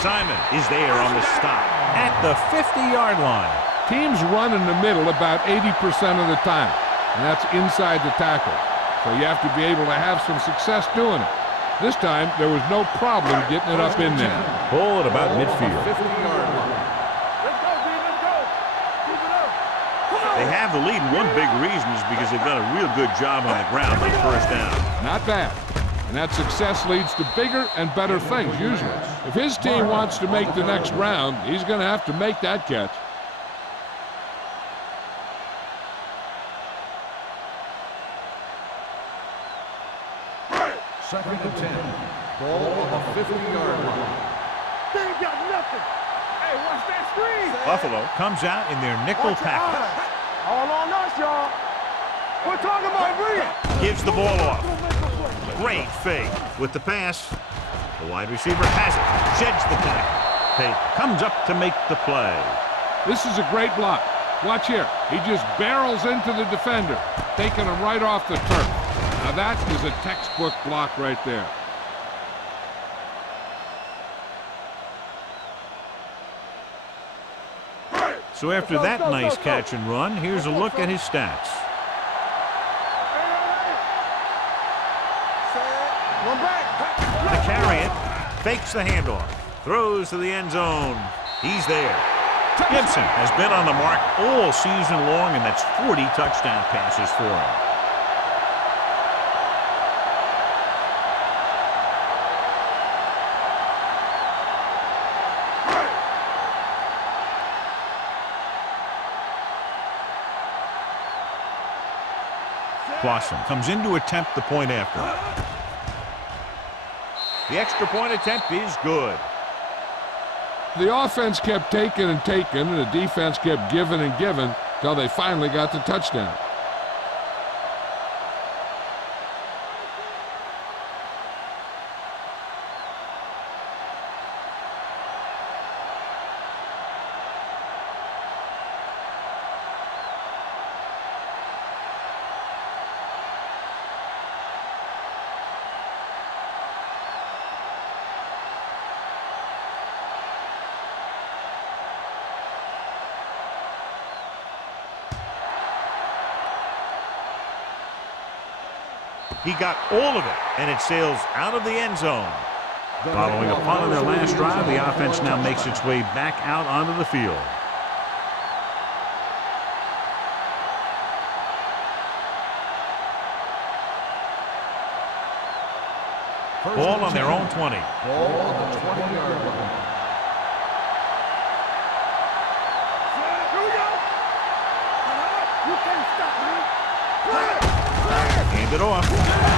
Simon is there on the stop at the 50-yard line. Teams run in the middle about 80% of the time, and that's inside the tackle. So you have to be able to have some success doing it. This time, there was no problem getting it up in there. Ball at about midfield. 50-yard line. Let's go, D. Let's go. Keep it up. Come on. They have the lead. One big reason is because they've done a real good job on the ground on first down. Not bad. And that success leads to bigger and better things, usually. If his team wants to make the next round, he's going to have to make that catch. Second and 10. Ball on the 50-yard line. They ain't got nothing. Hey, watch that screen. Buffalo comes out in their nickel package. All on us, y'all. We're talking about Rhea. Gives the ball off. Great fake with the pass. The wide receiver has it. Sheds the tackle. Tate comes up to make the play. This is a great block. Watch here. He just barrels into the defender, taking him right off the turf. Now that is a textbook block right there. So after that nice catch and run, here's a look at his stats. One back. To carry it, fakes the handoff, throws to the end zone. He's there. Gibson has been on the mark all season long, and that's 40 touchdown passes for him. Clausen comes in to attempt the point after. The extra point attempt is good. The offense kept taking and taking, and the defense kept giving and giving till they finally got the touchdown. He got all of it, and it sails out of the end zone. Following a punt on their last drive, the offense now makes its way back out onto the field. Ball on their own 20. Ball on the 20-yard line. Here we go. You can't stop me. Hand it off.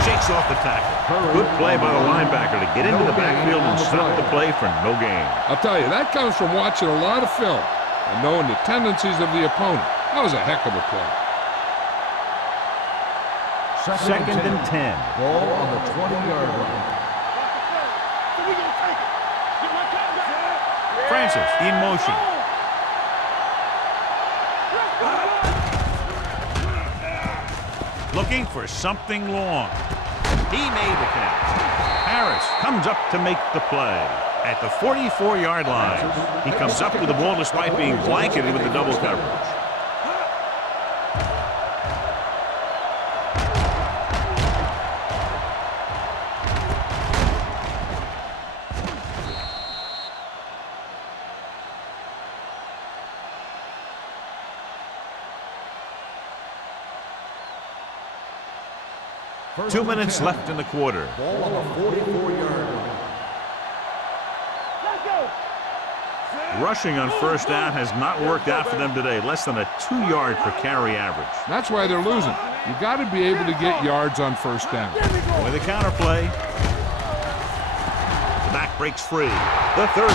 Shakes off the tackle. Good play by the linebacker to get into the backfield and stop the play for no gain. I'll tell you, that comes from watching a lot of film and knowing the tendencies of the opponent. That was a heck of a play. Second and 10. Ball on the 20-yard line. So we gonna take it. Get my top back. Francis in motion. Looking for something long. He made the catch. Harris comes up to make the play at the 44-yard line. He comes up with the ball despite being blanketed with the double coverage. First 2 and minutes 10. left in the quarter. Ball on the 44-yard line. Let's go. Rushing on first down has not worked out for them today. Less than a 2-yard per carry average. That's why they're losing. You got to be able to get yards on first down. With a counter play. The back breaks free. The 30.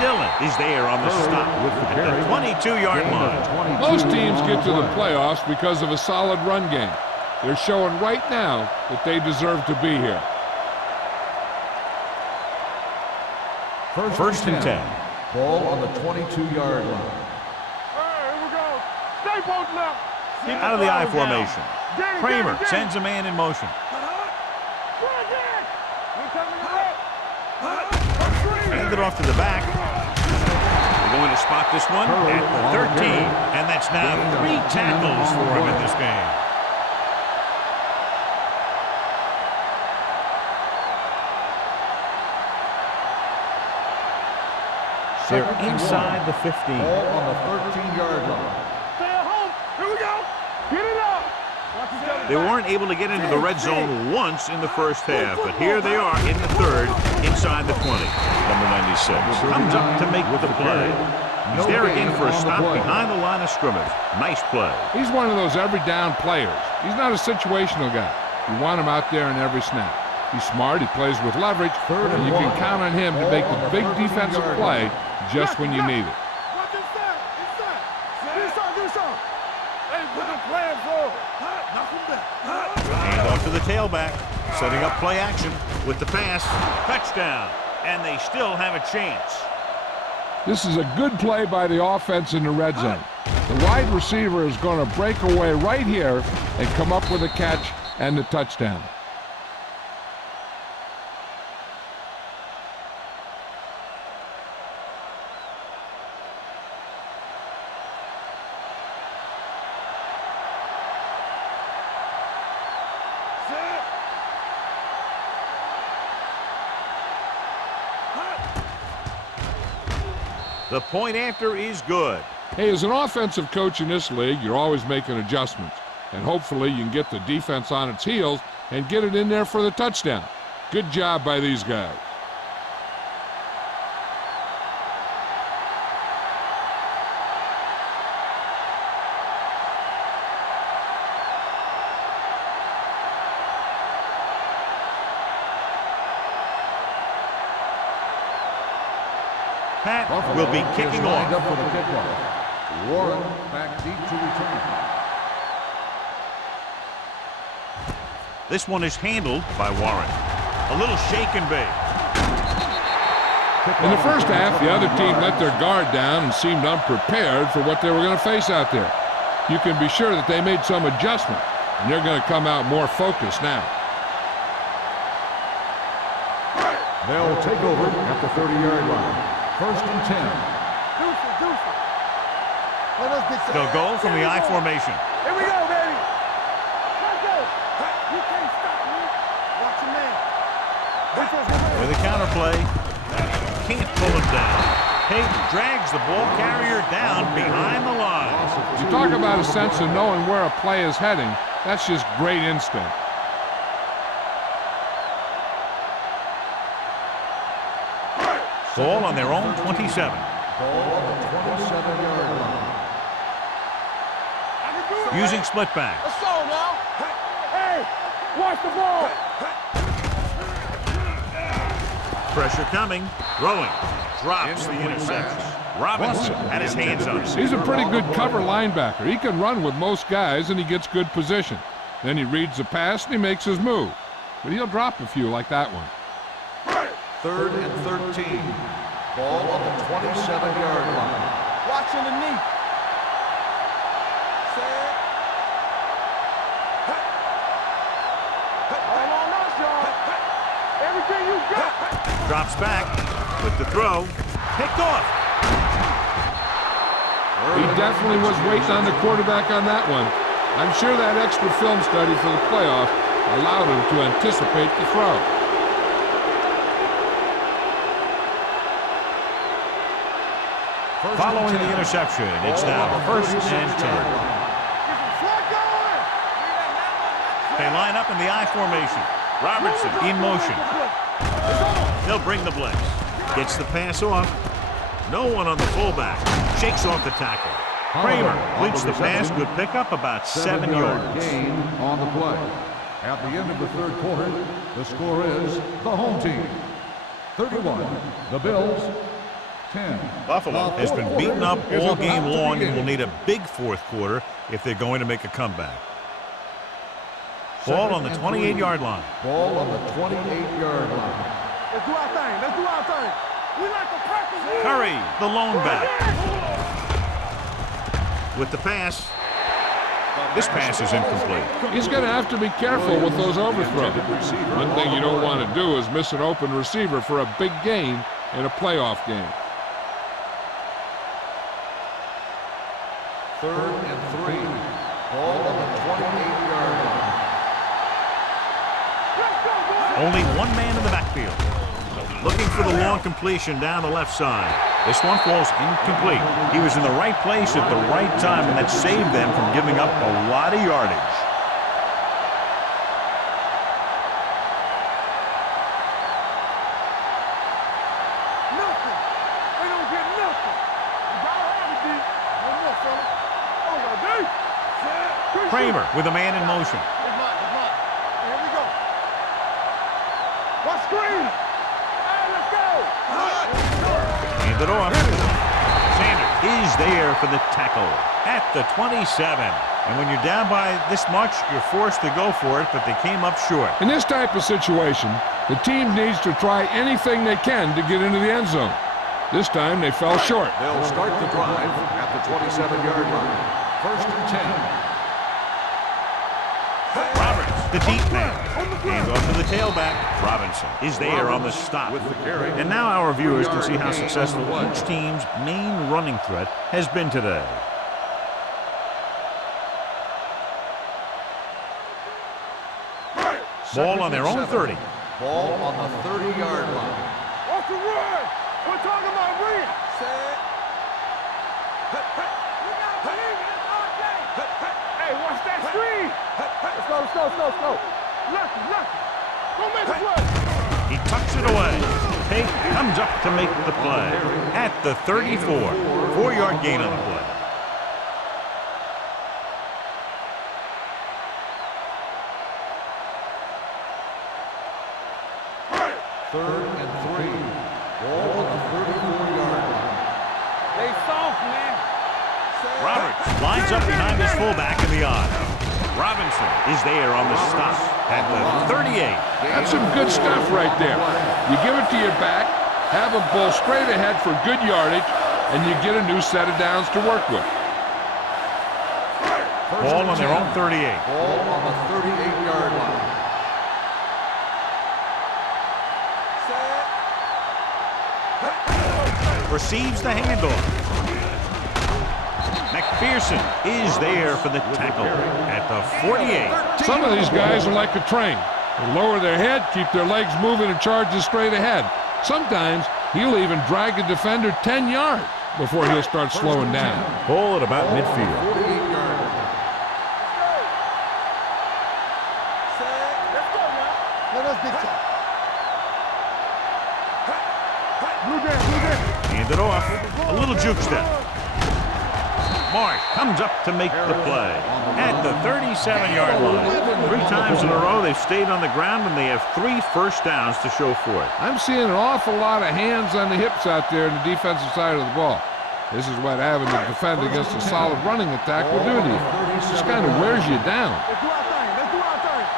Dillon is there on the stop at the 22-yard line. Most teams get to the playoffs because of a solid run game. They're showing right now that they deserve to be here. First and 10. Ball on the 22-yard line. Here we go. Stay posted up. Out of the I formation. Kramer sends a man in motion. Hand it off to the back. They're going to spot this one at the 13. And that's now 3 tackles for him in this game. They're inside the 15. Ball on the 13-yard line. Stay at home. Here we go. Get it up. They weren't able to get into the red zone once in the first half, but here they are in the third, inside the 20. Number 96 comes up to make the play. He's there again for a stop behind the line of scrimmage. Nice play. He's one of those every down players. He's not a situational guy. You want him out there in every snap. He's smart, he plays with leverage, and you can count on him to make the big defensive play just when you need it. What's inside? Inside. Do something. Hey, put the plan forward. Knock him back. Hand off to the tailback, setting up play action with the pass. Touchdown, and they still have a chance. This is a good play by the offense in the red zone. The wide receiver is going to break away right here and come up with a catch and the touchdown. The point after is good. Hey, as an offensive coach in this league, you're always making adjustments. And hopefully you can get the defense on its heels and get it in there for the touchdown. Good job by these guys. Pat will be kicking Lined up off. for the kickoff. Warren back deep to return. This one is handled by Warren. A little shake and bake. In the first half, the other team let their guard down and seemed unprepared for what they were going to face out there. You can be sure that they made some adjustment, and they're going to come out more focused now. They'll take over at the 30-yard line. First and 10. They'll go from the I formation. Here we go, baby. Let's go. You can't stop me. Watch your man. With a counter play. Can't pull him down. Payton drags the ball carrier down behind the line. You talk about a sense of knowing where a play is heading. That's just great instinct. Ball on their own 27. Ball on the 27-yard line. Using split back. Let's go now. Hey, watch the ball. Pressure coming. Throwing. Drops the interception. Robinson had his hands up. He's a pretty good cover linebacker. He can run with most guys, and he gets good position. Then he reads the pass, and he makes his move. But he'll drop a few like that one. Third and 13. Ball on the 27-yard line. Watch underneath. All on us, y'all. Everything you got. Drops back with the throw. Picked off. He definitely was waiting on the quarterback on that one. I'm sure that extra film study for the playoff allowed him to anticipate the throw. Following the interception, it's now first and 10. They line up in the I formation. Robertson in motion. They'll bring the blitz. Gets the pass off. No one on the fullback. Shakes off the tackle. Kramer completes the pass. Good pickup, about 7 yards. Gain on the play. At the end of the third quarter, the score is the home team 31, the Bills 10. Buffalo has been beaten up all game long and will need a big fourth quarter if they're going to make a comeback. Ball on the 28-yard line. Ball on the 28-yard line. Let's do our thing. Let's do our thing. We like to practice. Curry, the lone back. With the pass. This pass is incomplete. He's going to have to be careful with those overthrows. One thing you don't want to do is miss an open receiver for a big gain in a playoff game. 3rd and 3. Ball on the 28-yard line. Only one man in the backfield. Looking for the long completion down the left side. This one falls incomplete. He was in the right place at the right time, and that saved them from giving up a lot of yardage. Nothing. They don't get nothing. You gotta have it, D. One more, fella. Oh, no, D. Kramer with a man in motion. It's mine. Here we go. Watch screen. Hey, let's go. Hand it off. Sanders is there for the tackle at the 27. And when you're down by this much, you're forced to go for it, but they came up short. In this type of situation, the team needs to try anything they can to get into the end zone. This time they fell short. They'll start the drive at the 27-yard line. 1st and 10. Roberts, the deep man. Hands off to the tailback. Robinson is there on the stop. With the carry. And now our viewers can see how successful each team's main running threat has been today. Ball on their own 30. Ball on the 30-yard line. Watch the run. We're talking about read. Set. Hey, watch that screen. Let's go. Lucky. Don't make the play. He tucks it away. Tate comes up to make the play at the 34. 4-yard gain on the play. Third and 3. Ball on the 34-yard line. They soft, man. Roberts lines up behind his fullback in the odd. Robinson is there on the stop at the 38. That's some good stuff right there. You give it to your back, have him pull straight ahead for good yardage, and you get a new set of downs to work with. Ball on their own 38. Ball on the 38-yard line. Receives the handoff. McPherson is there for the tackle at the 48. Some of these guys are like a train. They lower their head, keep their legs moving, and charges straight ahead. Sometimes he'll even drag a defender 10 yards before he'll start slowing down. Ball at about midfield. 48-yard line. Let's go now. Let us get you. Blue down. Hand it off. A little juke step. Marsh comes up to make the play at the 37-yard line. 3 times in a row they've stayed on the ground, and they have 3 first downs to show for it. I'm seeing an awful lot of hands on the hips out there in the defensive side of the ball. This is what having to defend against a solid running attack will do to you. It just kind of wears you down. Let's do our thing.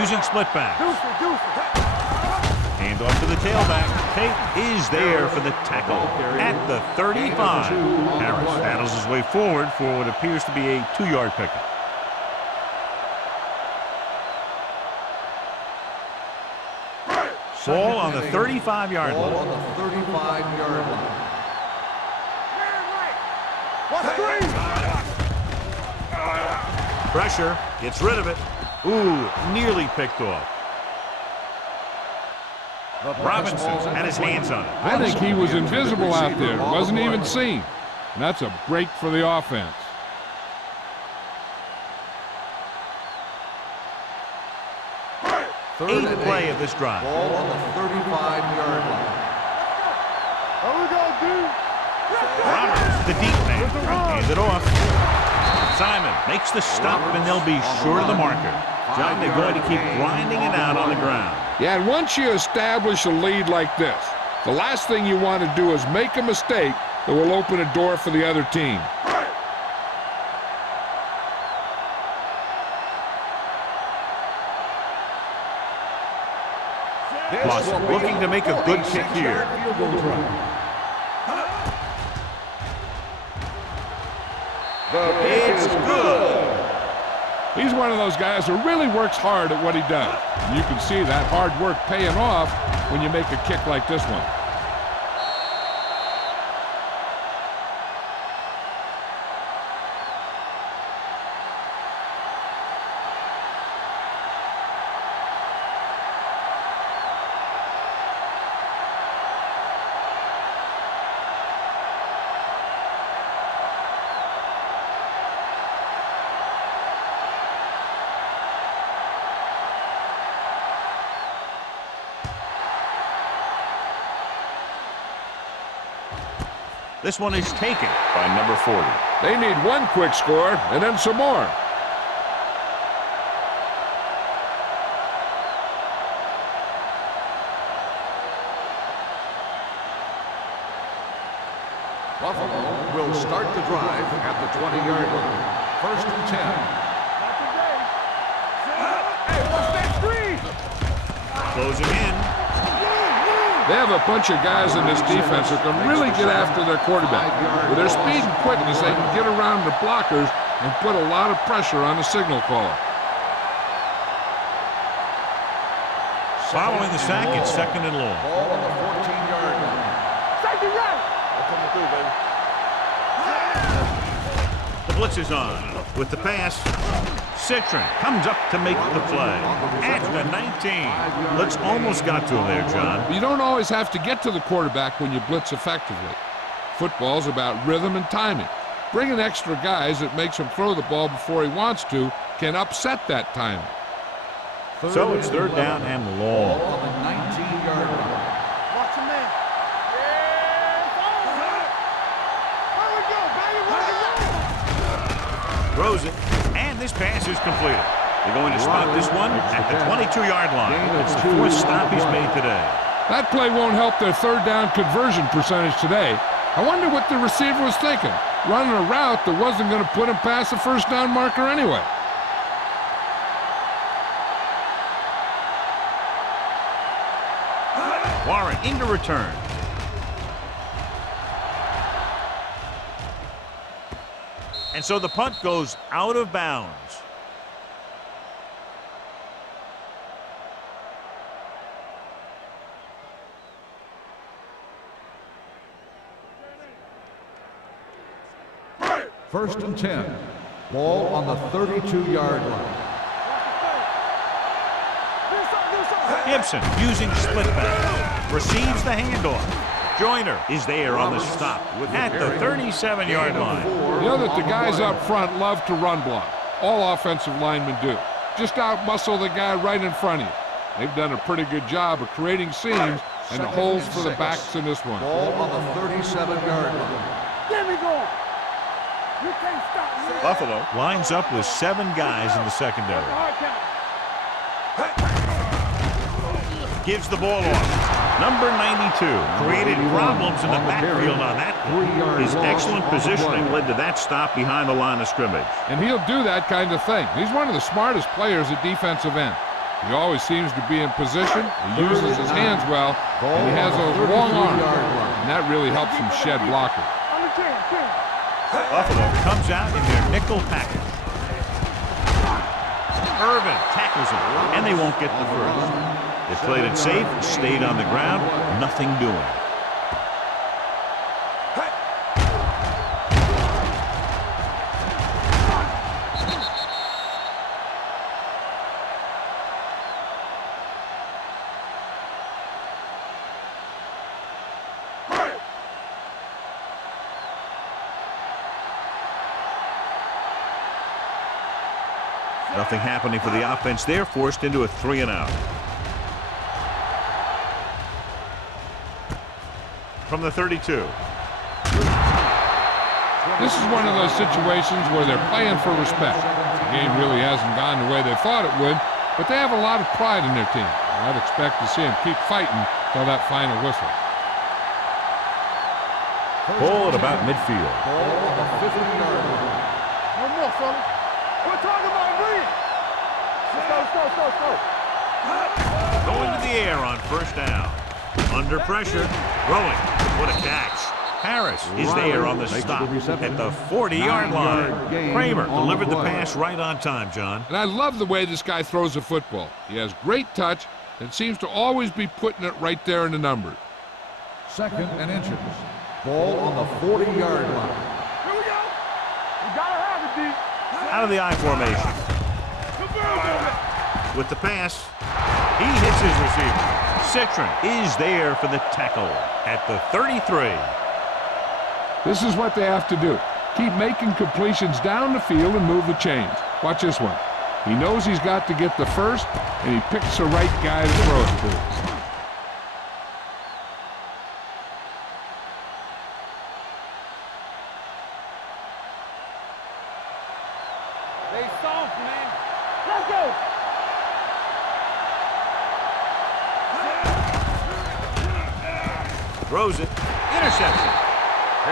Using split back. Deuce it. Hand off to the tailback. Tate is there for the tackle at the 35. Harris battles his way forward for what appears to be a 2-yard pickup. Ball on the 35-yard Ball line. on the 35-yard line. Pressure, gets rid of it. Ooh, nearly picked off. Robinson had his hands on it. I think he was invisible out there. Wasn't even seen. And that's a break for the offense. Eighth play of this drive. Ball on the 35-yard line. Here we go, dude. Roberts, the deep man. Hand it off. Simon makes the stop, and they'll be short of the marker. John, they're going to keep grinding it out on the ground. Yeah, and once you establish a lead like this, the last thing you want to do is make a mistake that will open a door for the other team. Lawson looking to make a good kick here. It's good. He's one of those guys who really works hard at what he does. And you can see that hard work paying off when you make a kick like this one. This one is taken by number 40. They need one quick score and then some more. Buffalo will start the drive at the 20-yard line. 1st and 10. Hey, what's that screen? Closing in. They have a bunch of guys in this defense who can really get after their quarterback. With their speed and quickness, they can get around the blockers and put a lot of pressure on the signal caller. Following the sack, it's 2nd and long. Ball on the 14-yard line. Safety right. They're coming through, baby. The blitz is on. With the pass, Citron comes up to make the play. At the 19. Blitz almost got to him there, John. You don't always have to get to the quarterback when you blitz effectively. Football's about rhythm and timing. Bringing extra guys that makes him throw the ball before he wants to can upset that timing. So it's 3rd down and long. Ball on the 19-yard line. Watch your man. Yeah, it's over. Where we go, baby? Where we go? Throws it, and this pass is completed. They're going to spot this one at the 22-yard line. It's the 4th stop he's made today. That play won't help their 3rd down conversion percentage today. I wonder what the receiver was thinking, running a route that wasn't going to put him past the 1st down marker anyway. Warren into return. And so the punt goes out of bounds. First and 10. Ball on the 32-yard line. Gibson using split back. Receives the handoff. Joyner is there on the stop at the 37-yard line. You know that the guys up front love to run block. All offensive linemen do. Just out-muscle the guy right in front of you. They've done a pretty good job of creating seams and holes for the backs in this one. Ball on the 37-yard line. There we go. You can't stop me. Buffalo lines up with 7 guys in the secondary. Hard count. Gives the ball off. Number 92 created problems in the backfield on that one. His excellent positioning led to that stop behind the line of scrimmage. And he'll do that kind of thing. He's one of the smartest players at defensive end. He always seems to be in position, he uses his hands well, and he has those long arms, and that really helps him shed blockers. On the 10. Buffalo comes out in their nickel package. Irvin tackles him, and they won't get the first. They played it safe, stayed on the ground, nothing doing. Nothing happening for the offense there, forced into a 3-and-out. From the 32. This is one of those situations where they're playing for respect. The game really hasn't gone the way they thought it would, but they have a lot of pride in their team. I'd expect to see them keep fighting till that final whistle. Ball at about midfield. Ball on the 50-yard line. One more, fellas. We're talking about green. Let's go. Going to the air on first down. Under pressure. Throwing. What a catch. Harris is there on the stop at the 40-yard line. Kramer delivered the pass right on time, John. And I love the way this guy throws the football. He has great touch and seems to always be putting it right there in the numbers. 2nd and inches. Ball on the 40-yard line. Here we go. You gotta have it, D. Out of the I formation. With the pass, he hits his receiver. Citron is there for the tackle at the 33. This is what they have to do. Keep making completions down the field and move the chains. Watch this one. He knows he's got to get the first, and he picks the right guy to throw it to. They soft, man. Let's go. Throws it. Interception.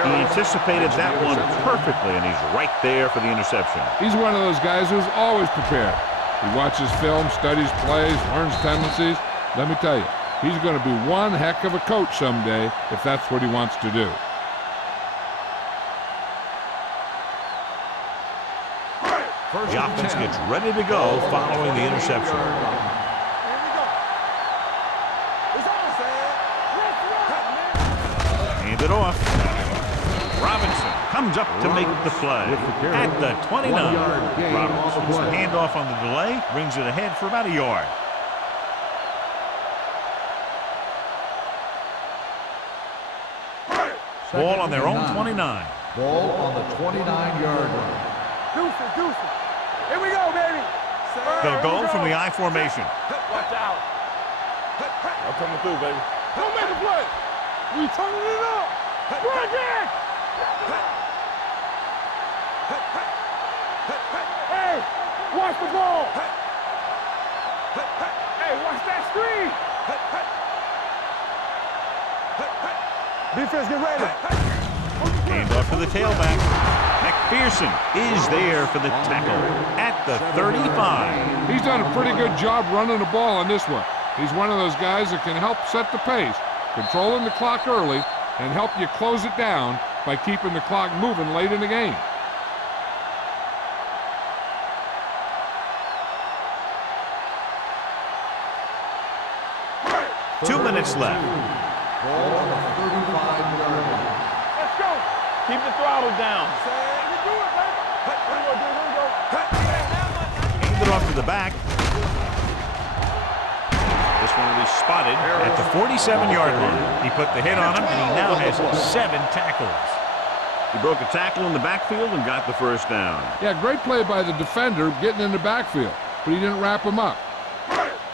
He anticipated that one perfectly, and he's right there for the interception. He's one of those guys who's always prepared. He watches film, studies plays, learns tendencies. Let me tell you, he's going to be one heck of a coach someday if that's what he wants to do. The offense gets ready to go following the interception. Here we go. It's on, Sam. Let's run, man. Hand it off. Robinson comes up to make the play at the 29. Robinson gets the handoff on the delay, brings it ahead for about a yard. Ball on their own 29. Ball on the 29-yard line. Deuce. Here we go, baby. They'll go from the I formation. Watch out. I'm coming through, baby. Don't make a play. We turning it up. Run again. Hey, watch the ball. Hey, watch that screen. Defense, get ready. Hand off to the tailback. McPherson is there for the tackle at the 35. He's done a pretty good job running the ball on this one. He's one of those guys that can help set the pace, controlling the clock early, and help you close it down by keeping the clock moving late in the game. Two minutes left. Ball on the 35-yard line. Let's go. Keep the throttle down. You do it, baby. Here we go. Hand it off to the back. This one will be spotted at the 47-yard line. He put the hit on him, and he now has 7 tackles. He broke a tackle in the backfield and got the first down. Yeah, great play by the defender getting in the backfield, but he didn't wrap him up.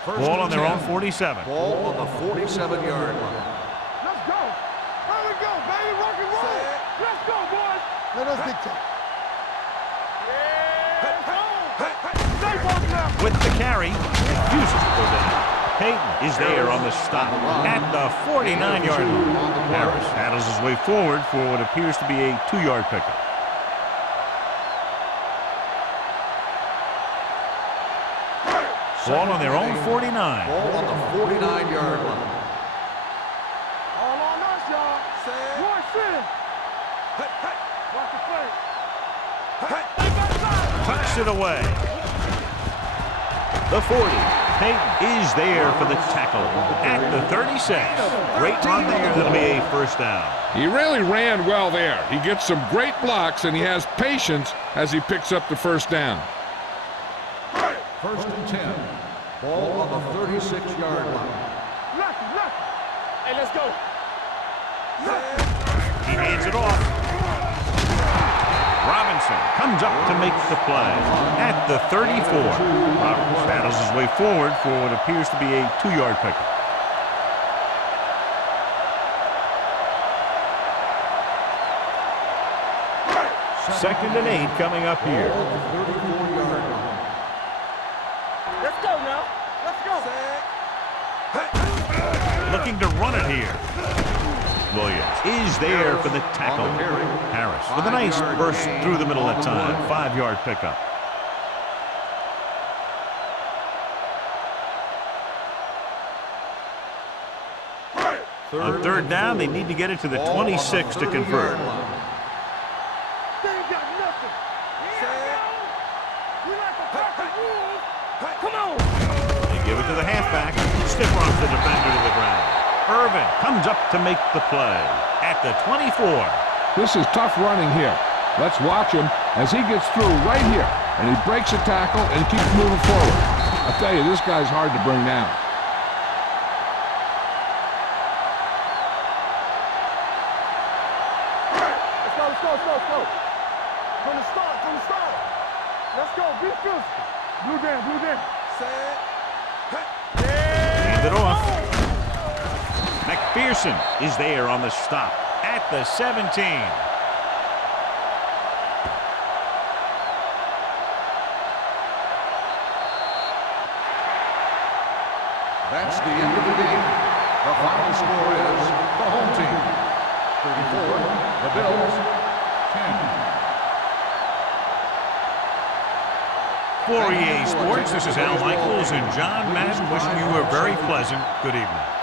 Ball on their own 47. Ball on the 47-yard line. Let's go. Here we go, baby. Rock and roll. Let's go, boys. Let us dictate. With the carry, refuses to go down. Payton is there on the stop at the 49-yard line. Harris paddles his way forward for what appears to be a 2-yard pickup. Ball on their own 49. Ball on the 49-yard line. All on us, y'all. One city. Watch the play. Tucks it away. The 40. Payton is there for the tackle at the 36. Great run there. That'll be a first down. He really ran well there. He gets some great blocks, and he has patience as he picks up the first down. 1st and 10. Ball on the 36-yard line. Lucky. Hey, let's go. He hands it off. Robinson comes up to make the play at the 34. Roberts battles his way forward for what appears to be a 2-yard pickup. 2nd and 8 coming up here. Ball at the 34-yard line. Let's go now. Let's go. Looking to run it here. Williams is there for the tackle. On the carry. Harris with a nice 5-yard burst gain through the middle on of the time. run. 5-yard pickup. On 3rd down, they need to get it to the 26 to convert. They ain't got nothing. We like a pack of wolves. Come on. They give it to the halfback. Stiff arms the defender to the ground. Irvin comes up to make the play at the 24. This is tough running here. Let's watch him as he gets through right here. And he breaks a tackle and keeps moving forward. I tell you, this guy's hard to bring down. Let's go. From the start. Let's go. Be physical. Blue down. Hand it off. McPherson is there on the stop at the 17. That's the end of the game. The final score is the home team 34, the Bills 10. For EA Sports, this is Al Michaels and John Madden wishing you a very pleasant good evening.